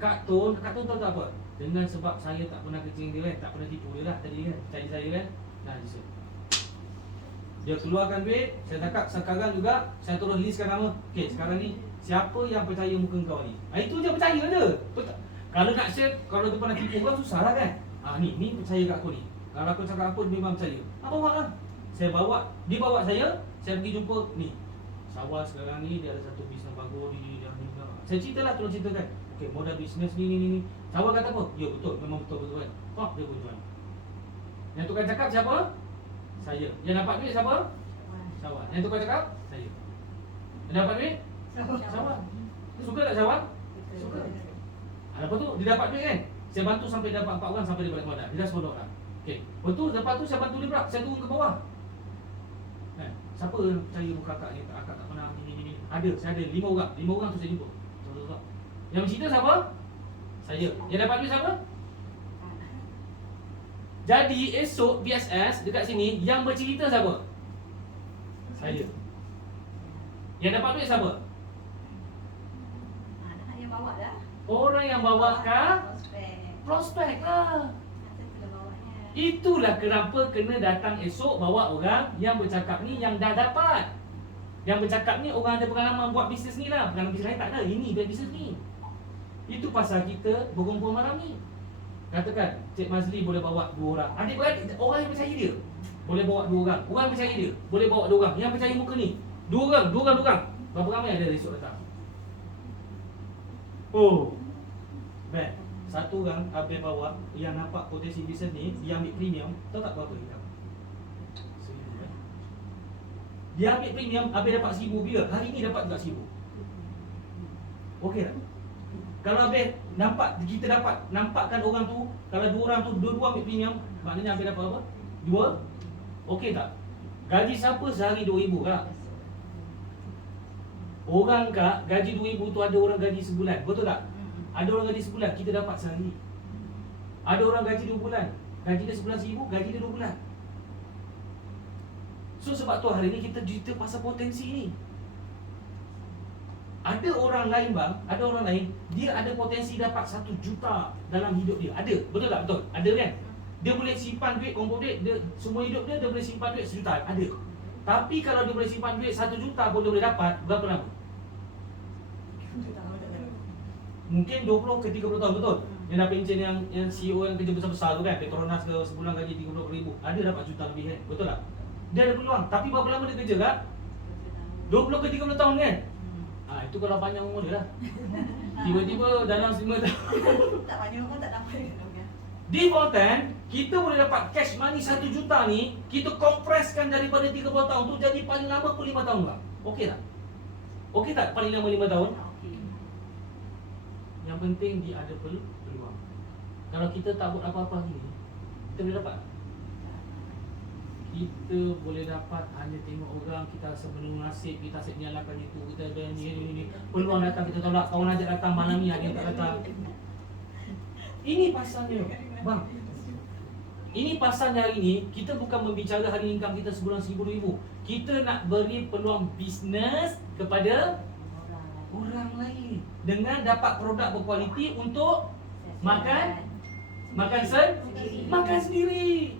Kak Tun tahu tak apa? Dengan sebab saya tak pernah kencing dia kan, tak pernah tipu dia lah tadi kan, percaya saya kan. Dia keluarkan duit, saya cakap sekarang juga saya terus listkan nama. Okey, sekarang ni siapa yang percaya muka kau ni? Itu je percaya je. Kalau nak share, kalau dia pernah tipu orang susah lah kan. Ni percaya kat aku ni. Kalau aku cakap apa dia memang percaya. Bawa lah. Saya bawa, dia bawa saya pergi jumpa ni. Syawal sekarang ni dia ada satu bisnes bagus di saya ceritalah, tolong ceritakan. Okey, modal bisnes ni. Syawal kata apa? Ya betul, memang betul kan. Dia pun jual. Yang tukar cakap siapa? Saya. Yang dapat duit siapa? Syawal. Yang tukar cakap? Saya. Yang dapat duit? Syawal. Suka tak Syawal? Suka. Lepas tu dia dapat duit kan? Saya bantu sampai dapat 4 orang sampai dia balik modal. Dia dah 10 orang. Okey. Betul, lepas tu saya bantu dia pula. Saya turun ke bawah. Siapa yang percaya muka akak ni? Akak tak pernah ni. Ada, saya ada 5 orang. 5 orang tu saya jumpa. Satu-satu. Yang bercerita siapa? Saya. Yang dapat duit siapa? Jadi esok BSS dekat sini yang bercerita siapa? Saya. Yang dapat duit siapa? Anak yang bawa dah. Orang yang bawa kan? Prospek lah. Itulah kenapa kena datang esok bawa orang yang bercakap ni yang dah dapat. Yang bercakap ni orang ada pengalaman buat bisnes ni lah. Pengalaman bisnes lain tak ada. Ini bisnes ni. Itu pasal kita berkumpul malam ni. Katakan Cik Mazli boleh bawa 2 orang. Adik-beradik orang yang percaya dia boleh bawa 2 orang. Orang yang percaya dia boleh bawa 2 orang. Yang percaya muka ni 2 orang. Berapa ramai ada esok datang? Oh. Baik. Satu orang habis bawa yang nampak potensi bisnes ni, dia ambil premium, tahu tak berapa dia? RM1,000. Dia ambil premium, habis dapat RM1,000 bila? Hari ni dapat juga RM1,000. Okey tak? Kalau habis kita dapat nampakkan orang tu, kalau 2 orang tu dua-dua ambil premium, maknanya habis dapat apa? 2. Okey tak? Gaji siapa sehari RM2,000 kak? Orang kak, gaji RM2,000 tu ada orang gaji sebulan, betul tak? Ada orang gaji sebulan, kita dapat sehari. Ada orang gaji 2 bulan, gaji dia sebulan RM1,000, gaji dia 2 bulan. So sebab tu hari ni kita cerita pasal potensi ni. Ada orang lain bang, ada orang lain, dia ada potensi dapat 1 juta dalam hidup dia. Ada, betul tak? Betul? Ada kan? Dia boleh simpan duit, kumpul duit, dia, semua hidup dia boleh simpan duit 1 juta. Ada. Tapi kalau dia boleh simpan duit 1 juta pun dia boleh dapat, berapa lama? Mungkin 20 ke 30 tahun, betul? Yang dapat encen yang CEO yang kerja besar-besar tu kan, Petronas ke sebulan gaji 30,000, ada dapat juta lebih kan, betul tak? Dia ada peluang, tapi berapa lama dia kerja kak? 20 ke 30 tahun kan? Itu kalau panjang umur dia lah. Tiba-tiba dalam 5 tahun Tak panjang umur tak dapat dia. Di Fontaine, kita boleh dapat cash money 1 juta ni, kita kompreskan daripada 30 tahun tu jadi paling lama pun 5 tahun bang. Okey tak? Okey tak paling lama 5 tahun? Yang penting dia ada peluang. Kalau kita tak buat apa-apa ni, kita boleh dapat? Kita boleh dapat hanya tengok orang, kita rasa penuh nasib, kita asyik menyalahkan itu, kita ada ni. Peluang datang kita tolak, kawan ajak datang malam ni, ada yang tak datang. Ini pasalnya, bang. Ini pasalnya hari ni, kita bukan membicara hari income kita sebulan RM1,000. Kita nak beri peluang bisnes kepada orang lain dengan dapat produk berkualiti untuk makan sendiri.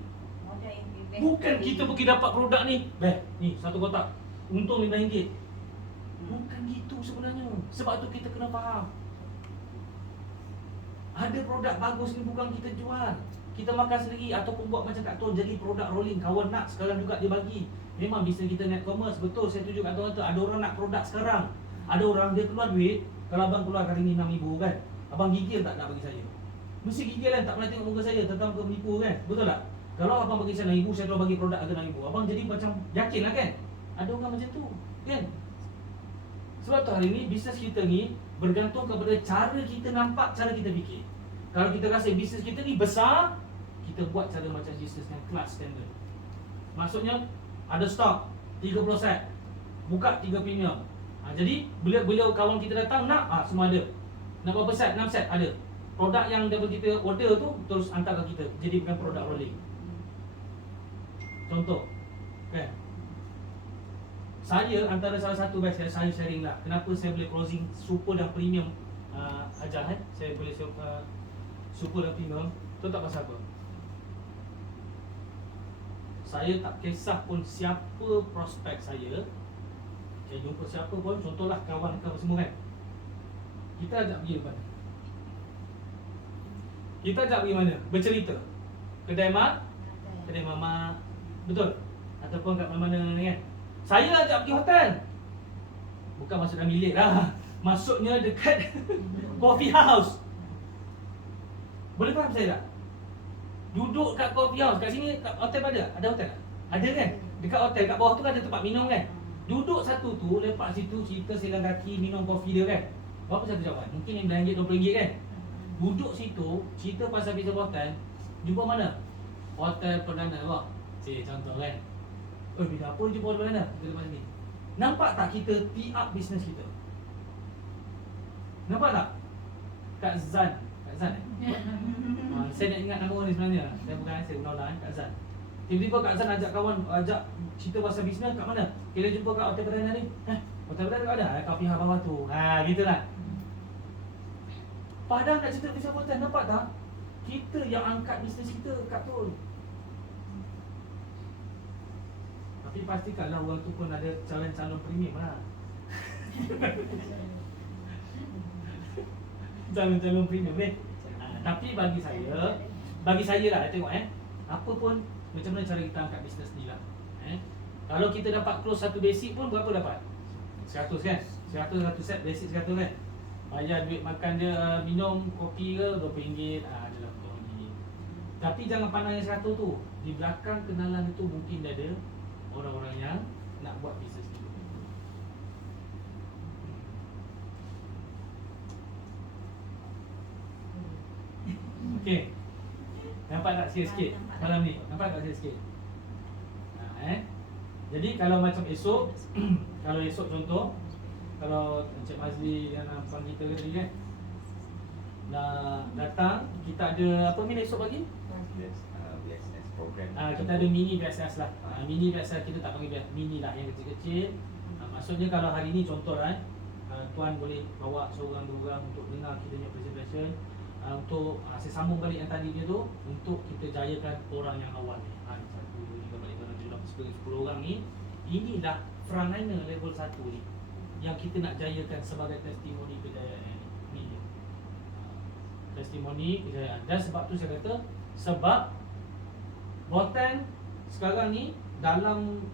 Bukan kita pergi dapat produk ni, ni 1 kotak, untung RM5. Bukan gitu sebenarnya. Sebab tu kita kena faham. Ada produk bagus ni bukan kita jual, kita makan sendiri ataupun buat macam Kak Ton jadi produk rolling. Kawan nak sekarang juga dia bagi. Memang bisnes kita net commerce, betul saya tunjuk Kak Ton kata ada orang nak produk sekarang. Ada orang dia keluar duit, kalau abang keluar hari ni RM6,000 kan, abang gigil tak nak bagi saya? Mesti gigil kan, tak pernah tengok muka saya, tentang muka menipu kan, betul tak? Kalau abang bagi saya RM6,000, saya terus bagi produk harga RM6,000, abang jadi macam yakin lah kan? Ada orang macam tu, kan? Sebab tu hari ni, bisnes kita ni bergantung kepada cara kita nampak, cara kita fikir. Kalau kita rasa bisnes kita ni besar, kita buat cara macam bisnes yang class standard. Maksudnya, ada stok 30 set, buka 3 premium. Jadi bila kawan kita datang nak, semua ada. Nak berapa set? 6 set ada. Produk yang dapat kita order tu terus hantar ke kita. Jadi bukan produk rolling. Contoh, kan? Saya antara salah satu best yang saya sharing lah. Kenapa saya boleh closing super dan premium ajar saya boleh super dan premium. Tahu tak pasal apa? Saya tak kisah pun siapa prospek saya jumpa siapa pun, contohlah kawan ke semua kan, kita ajak pergi mana? Kita ajak pergi mana? Bercerita. Kedai mama, betul? Ataupun kat mana-mana kan. Saya ajak pergi hotel. Bukan masuk dalam bilik lah, masuknya dekat coffee house. Boleh faham saya tak? Duduk kat coffee house. Kat sini kat hotel ada hotel tak? Ada kan? Dekat hotel kat bawah tu kan ada tempat minum kan. Duduk satu tu, lepas situ kita silang kaki minum kopi dia kan. Berapa satu jawapan? Mungkin RM9, RM20 kan. Duduk situ, cerita pasal bisnes hotel. Jumpa mana? hotel perdana apa? Contoh kan. Bila apa jumpa hotel perdana? Kita lepas ni. Nampak tak kita tee up bisnes kita? Nampak tak? Kak Zan saya nak ingat nama orang ni sebenarnya. Saya bukan saya guna Kak Zan. Tiba-tiba Kak Zan ajak kawan, ajak cerita pasal bisnes kat mana? Kita jumpa kat hotel perdana ni. Hotel perdana kat ada? Kat pihak bawah tu. Gitulah. Padahal nak cerita bisnes hotel, nampak tak? Kita yang angkat bisnes kita kat tu. Tapi pastikanlah orang tu pun ada calon-calon premium lah. Calon-calon premium tapi bagi saya lah, tengok apa pun macam mana cara kita angkat bisnes ni lah. Kalau kita dapat close satu basic pun berapa dapat? 100 kan? 100 set basic 100 kan? Bayar duit makan dia, minum kopi ke RM20, adalah RM20. Tapi jangan pandang yang 100 tu. Di belakang kenalan itu mungkin dia ada orang-orang yang nak buat bisnes ni. Okey. Nampak tak sikit-sikit malam ni? Nampak tak sikit-sikit? Jadi kalau macam esok kalau esok contoh, kalau Encik Mazli dan abang kita tadi kan datang, kita ada apa ni esok pagi? BSS program. Kita ada mini BSS lah. Mini BSS kita tak panggil mini lah, yang kecil-kecil. Maksudnya kalau hari ni contoh lah, tuan boleh bawa seorang dua orang untuk dengar kita punya presentation, untuk saya sambung balik yang tadi dia tu, untuk kita jayakan orang yang awal ni. 10 orang ni, inilah frontliner level 1 ni yang kita nak jayakan sebagai testimoni kejayaan ni. Testimoni kejayaan. Dan sebab tu saya kata, sebab Botan sekarang ni dalam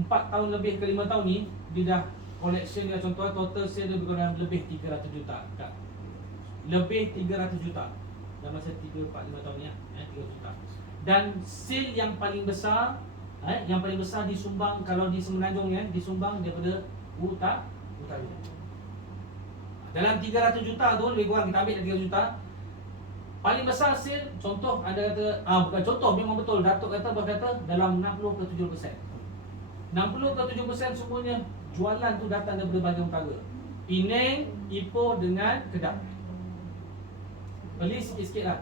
4 tahun lebih ke 5 tahun ni, dia dah collection dia, contoh total sale dia berkurang lebih 300 juta. Lebih 300 juta dalam masa 3, 4, 5 tahun ni 300 juta. Dan sale yang paling besar disumbang, kalau di Semenanjung disumbang daripada Utara. Dalam 300 juta tu, lebih kurang kita ambil 300 juta. Paling besar sale, contoh anda kata, bukan contoh, memang betul, Datuk berkata dalam 60 ke 70%. 60 ke 70% semuanya jualan tu datang daripada bahagian utara. Penang, Ipoh dengan Kedah. Beli sikit-sikit lah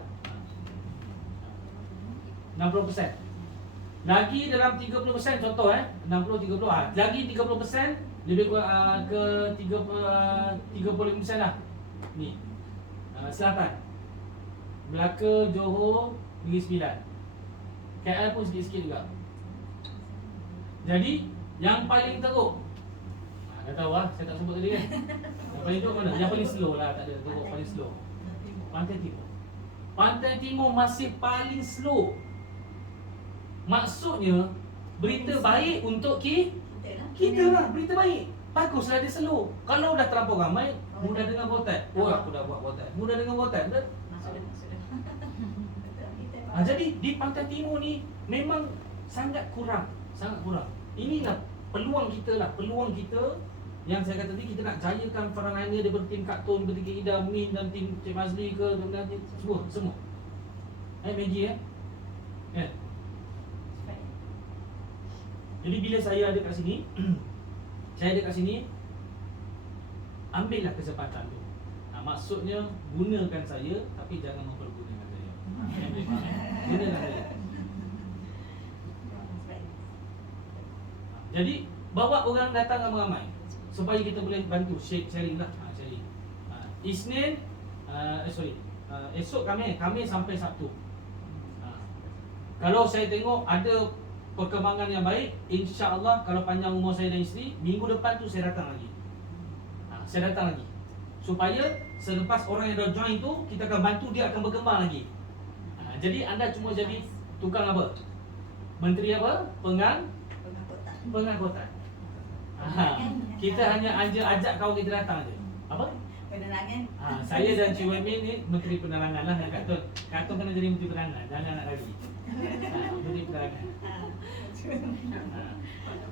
60%. Lagi dalam 30% contoh 60-30 lagi 30% lebih kurang ke 35% lah. Ni Selatan, Melaka, Johor, Negeri Sembilan, KL pun sikit-sikit juga. Jadi yang paling teruk, dah tahu saya tak sebut tadi kan. Yang paling teruk mana? Yang paling slow lah, tak ada teruk, paling slow Pantai Timur. Pantai Timur masih paling slow. Maksudnya berita baik untuk kita lah, berita baik. Baguslah dia slow. Kalau dah terlampau ramai, mudah dengan Botan. Aku dah buat Botan. Mudah dengan Botan. Jadi di Pantai Timur ni memang sangat kurang. Inilah peluang kita lah, peluang kita yang saya kata tadi, kita nak jayakan frontliner daripada tim Kak Tun, daripada Kak Ida, Min dan tim Cik Mazli ke, dan semua. Maggie kan? Jadi bila saya ada kat sini, ambillah kesempatan tu. Maksudnya gunakan saya, tapi jangan mempergunakan saya. Gunakan saya. Jadi bawa orang datang ramai-ramai supaya kita boleh bantu sharing lah. Sharing. Isnin, esok kami sampai Sabtu. Kalau saya tengok ada perkembangan yang baik, insya-Allah kalau panjang umur saya dan isteri, minggu depan tu saya datang lagi. Supaya selepas orang yang dah join tu, kita akan bantu dia akan berkembang lagi. Jadi anda cuma jadi tukang apa? Menteri apa? Pengangkutan. Kita hanya ajak kawan kita datang aje. Apa? Penerangan. Saya dan Cik Wemin ni Menteri Penerangan lah. Kak Tun kena jadi Menteri Penerangan. Jangan nak lagi. Menteri Penerangan.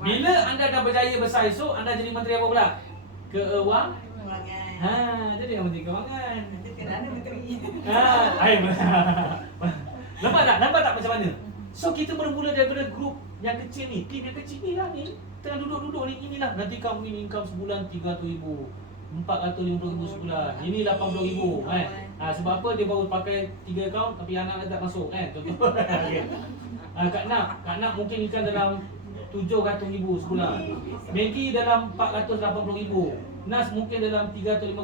Bila anda dah berjaya besar esok, anda jadi menteri apa pula? Keuangan. Jadi menteri keuangan. Kerana menteri. Nampak tak macam mana? So kita bermula daripada grup yang kecil ni, tim yang kecil ni lah ni, tengah duduk-duduk ni, inilah nanti kamu ini income sebulan 300,000, 450,000 sebulan, ini 80,000 kan. Sebab apa dia baru pakai 3 akaun tapi anak dia tak masuk kan. Contoh. Okay. Kak Nak mungkin income dalam 700,000 sebulan. Maggie dalam 480,000. Nas mungkin dalam 350.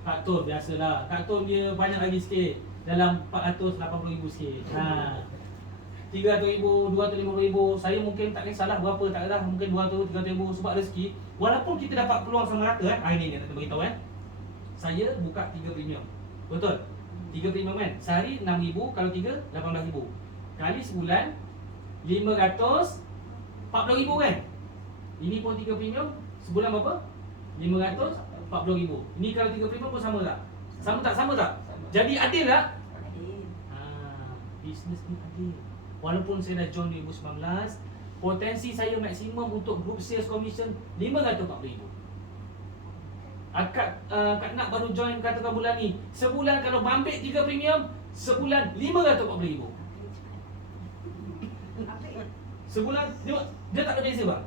Kak Tun biasalah. Kak Tun dia banyak lagi sikit, dalam 480,000 sikit. 300,000, 250,000. Saya mungkin tak kisahlah berapa, tak kisah, mungkin 200, 300,000 sebab rezeki. Walaupun kita dapat peluang sama rata ini nak beritahu saya buka 3 premium. Betul? 3 premium kan? Sehari 6,000, kalau 3 18,000. Kali sebulan 540,000 kan? Ini pun 3 premium, sebulan berapa? 540,000. Ini kalau 3 premium pun sama tak? Sama tak? Sama tak? Jadi adil tak? Adil. Bisnes ni adil. Walaupun saya dah join 2019, potensi saya maksimum untuk group sales commission 540,000. Kak Nak baru join katakan bulan ni. Sebulan kalau ambil 3 premium, sebulan 540,000. Sebulan dia tak ada beza bang.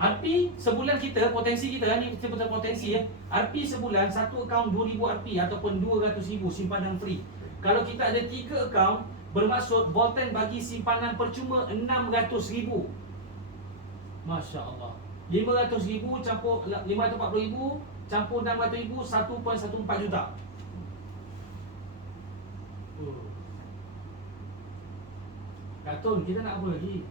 RP sebulan kita, potensi kita ni, kita potensi RP sebulan satu akaun 2,000 RP ataupun 200,000 simpanan free. Kalau kita ada 3 akaun, bermaksud Bolton bagi simpanan percuma 600,000. Masya Allah. 500,000 campur 540,000 campur 600,000, 1.14 juta. Kak Tun, kita nak apa lagi?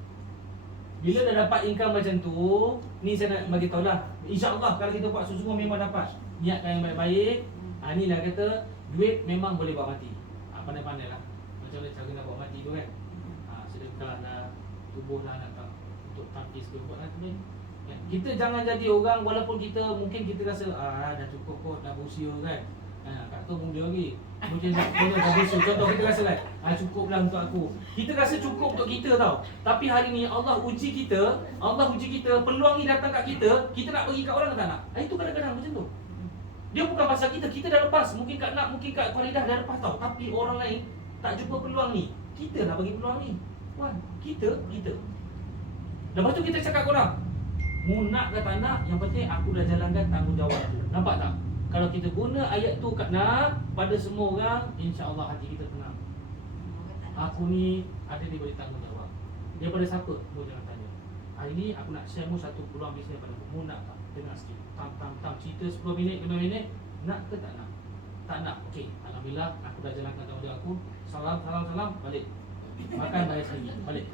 Bila dah dapat income macam tu, ni saya nak bagi tahu lah. InsyaAllah kalau kita buat sungguh memang dapat. Niatkan yang baik-baik. Ni lah kata, duit memang boleh bawa mati. Pandai-pandai lah. Macam mana cara nak bawa mati tu kan. Sedekah lah, tubuh lah nak untuk tapis ke buat lah tu. Kita jangan jadi orang walaupun kita mungkin kita rasa dah cukup kot, dah berusia kan. Kak tu muda lagi. Mungkin dah berusia. Contoh kita rasa kan, cukup lah untuk aku. Kita rasa cukup untuk kita tau. Tapi hari ni Allah uji kita, peluang ni datang kat kita nak bagi kat orang tak nak. Itu kadang-kadang macam tu. Dia bukan pasal kita dah lepas. Mungkin Kak Nak, mungkin Kak Faridah dah lepas tau. Tapi orang lain tak jumpa peluang ni. Kita nak bagi peluang ni. Wan, kita. Lepas tu kita cakap korang, mu nak ke tak nak, yang penting aku dah jalankan tanggungjawab aku. Nampak tak? Kalau kita guna ayat tu Kak Nak pada semua orang, insya-Allah hati kita tenang. Aku ni ada diberi tanggungjawab. Daripada siapa? Mu jangan tanya. Hari ni aku nak share mu satu peluang bisnes pada mu. Mu nak tak? Dengar sikit. Tam cerita 10 minit, 5 minit. Nak ke tak nak? Tak nak. Okey. Alhamdulillah aku dah jalankan tanggungjawab aku. Salam, balik. Makan bayar sendiri. Balik.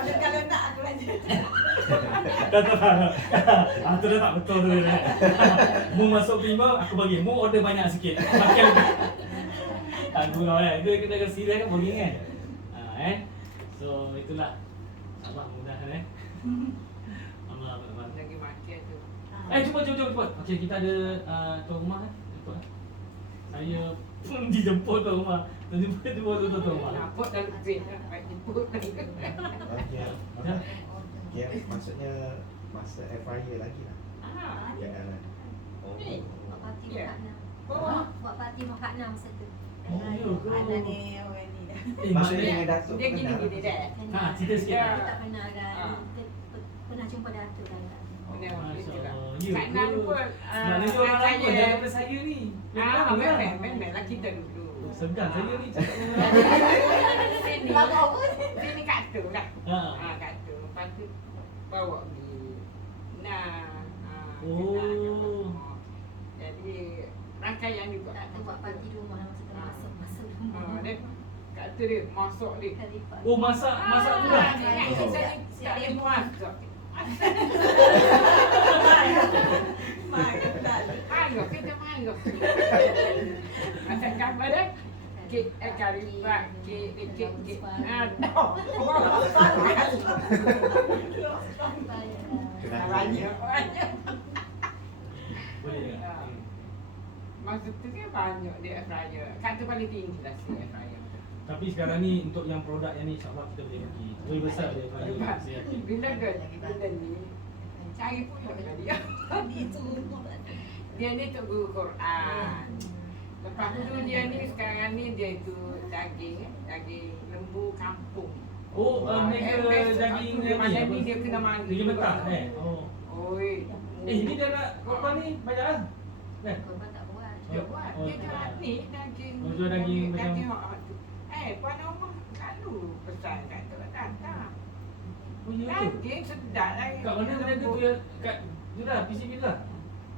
Kalau nak aku lanjut. Tu dah tak betul tu. Mu masuk prima, aku bagi. Mu order banyak sikit. Makan lebih. Tak guna kan. Itu kita akan serius kan bagi kan. So itulah. Allah mudah Allah. Lagi mati tu. Cuba. Okey, kita ada tuan rumah kan. Saya pun dijemput tuan rumah. Jemput tuan rumah. Nampak dah lebih dah. Baik jemput. Ya, maksudnya masa FIA lagi lah. Jangan lah. Buat parti Ya. Mak Nak. Oh. Buat parti Mak Nak masa tu. Ada ni orang ni dah. Maksudnya dengan Datuk Dia pernah. gini dah. Cerita sikit. Ya. Kita tak pernah kan. Kita pernah jumpa Datuk kan. Benar. Masya Itulah. Allah. Ya Kak ke? Nan pun Maknanya orang lama daripada saya ni. memang lah kita dulu. Segan saya ni cakap Sini. Lagu apa? Sini kat tu lah. Ha. Kat tu. Lepas tu bawa pergi. Oh. Jadi rangkaian juga. Tak tahu buat parti di rumah masa tu masuk rumah. Dia kat tu dia masuk dia. Khalifah. Oh, masak tu lah. Tak ada masuk. Mangga, kita mangga. Macam gambar dah. Kek khalifah, kek. Banyak. Boleh tak? Maksud tu kan banyak dia fryer. Kata paling tinggi lah si fryer. Tapi sekarang ni untuk yang produk yang ni insya-Allah kita boleh bagi. Lebih besar dia saya yakin. Bila ni cari pun dia. Di tu. Dia ni tu guru Quran. Lepas tu dia ni sekarang ni dia itu daging lembu kampung. Oh, mereka daging dia mana apa? ni dia kena mandi. Daging mentah Oh. Oi. Ni dah nak korban ni banyak lah. Kan? Korban tak buat. Dia buat Oh, dia jual ni daging. Oh, jual daging macam- hak tu. Puan Omah selalu pesan kat tu datang. Oh, ya ke? Daging sedap lagi. Kat mana berniaga tu ya? Kat tu lah, PCB tu lah.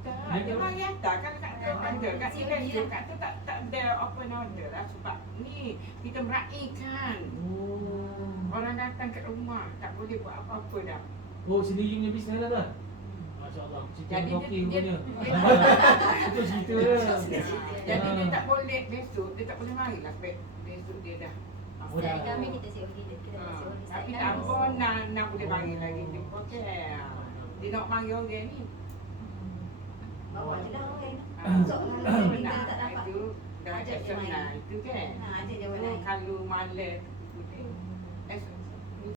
Tak, dia mari hantar kan kat tu ada kat sini kat tu tak ada open order lah sebab ni kita meraihkan. Oh. Orang datang kat rumah tak boleh buat apa-apa dah. Oh, sendiri punya bisnes lah dah. Masya-Allah, cerita Jadi okey dia- rupanya. dia- Itu cerita dia. Jadi dia tak boleh besok dia tak boleh marilah besok dia dah. Oh, dah. Style kami kita COD dia. Kita Ha, COD style tapi kami. tak apa nak boleh mari lagi dia okey. Dia nak mari orang ni. Bawa je lah orang. Ha, Sok orang kita benar. tak dapat. Itu dah Ajak dia senang main. itu kan. Ha, ajak dia main. Kalau malam boleh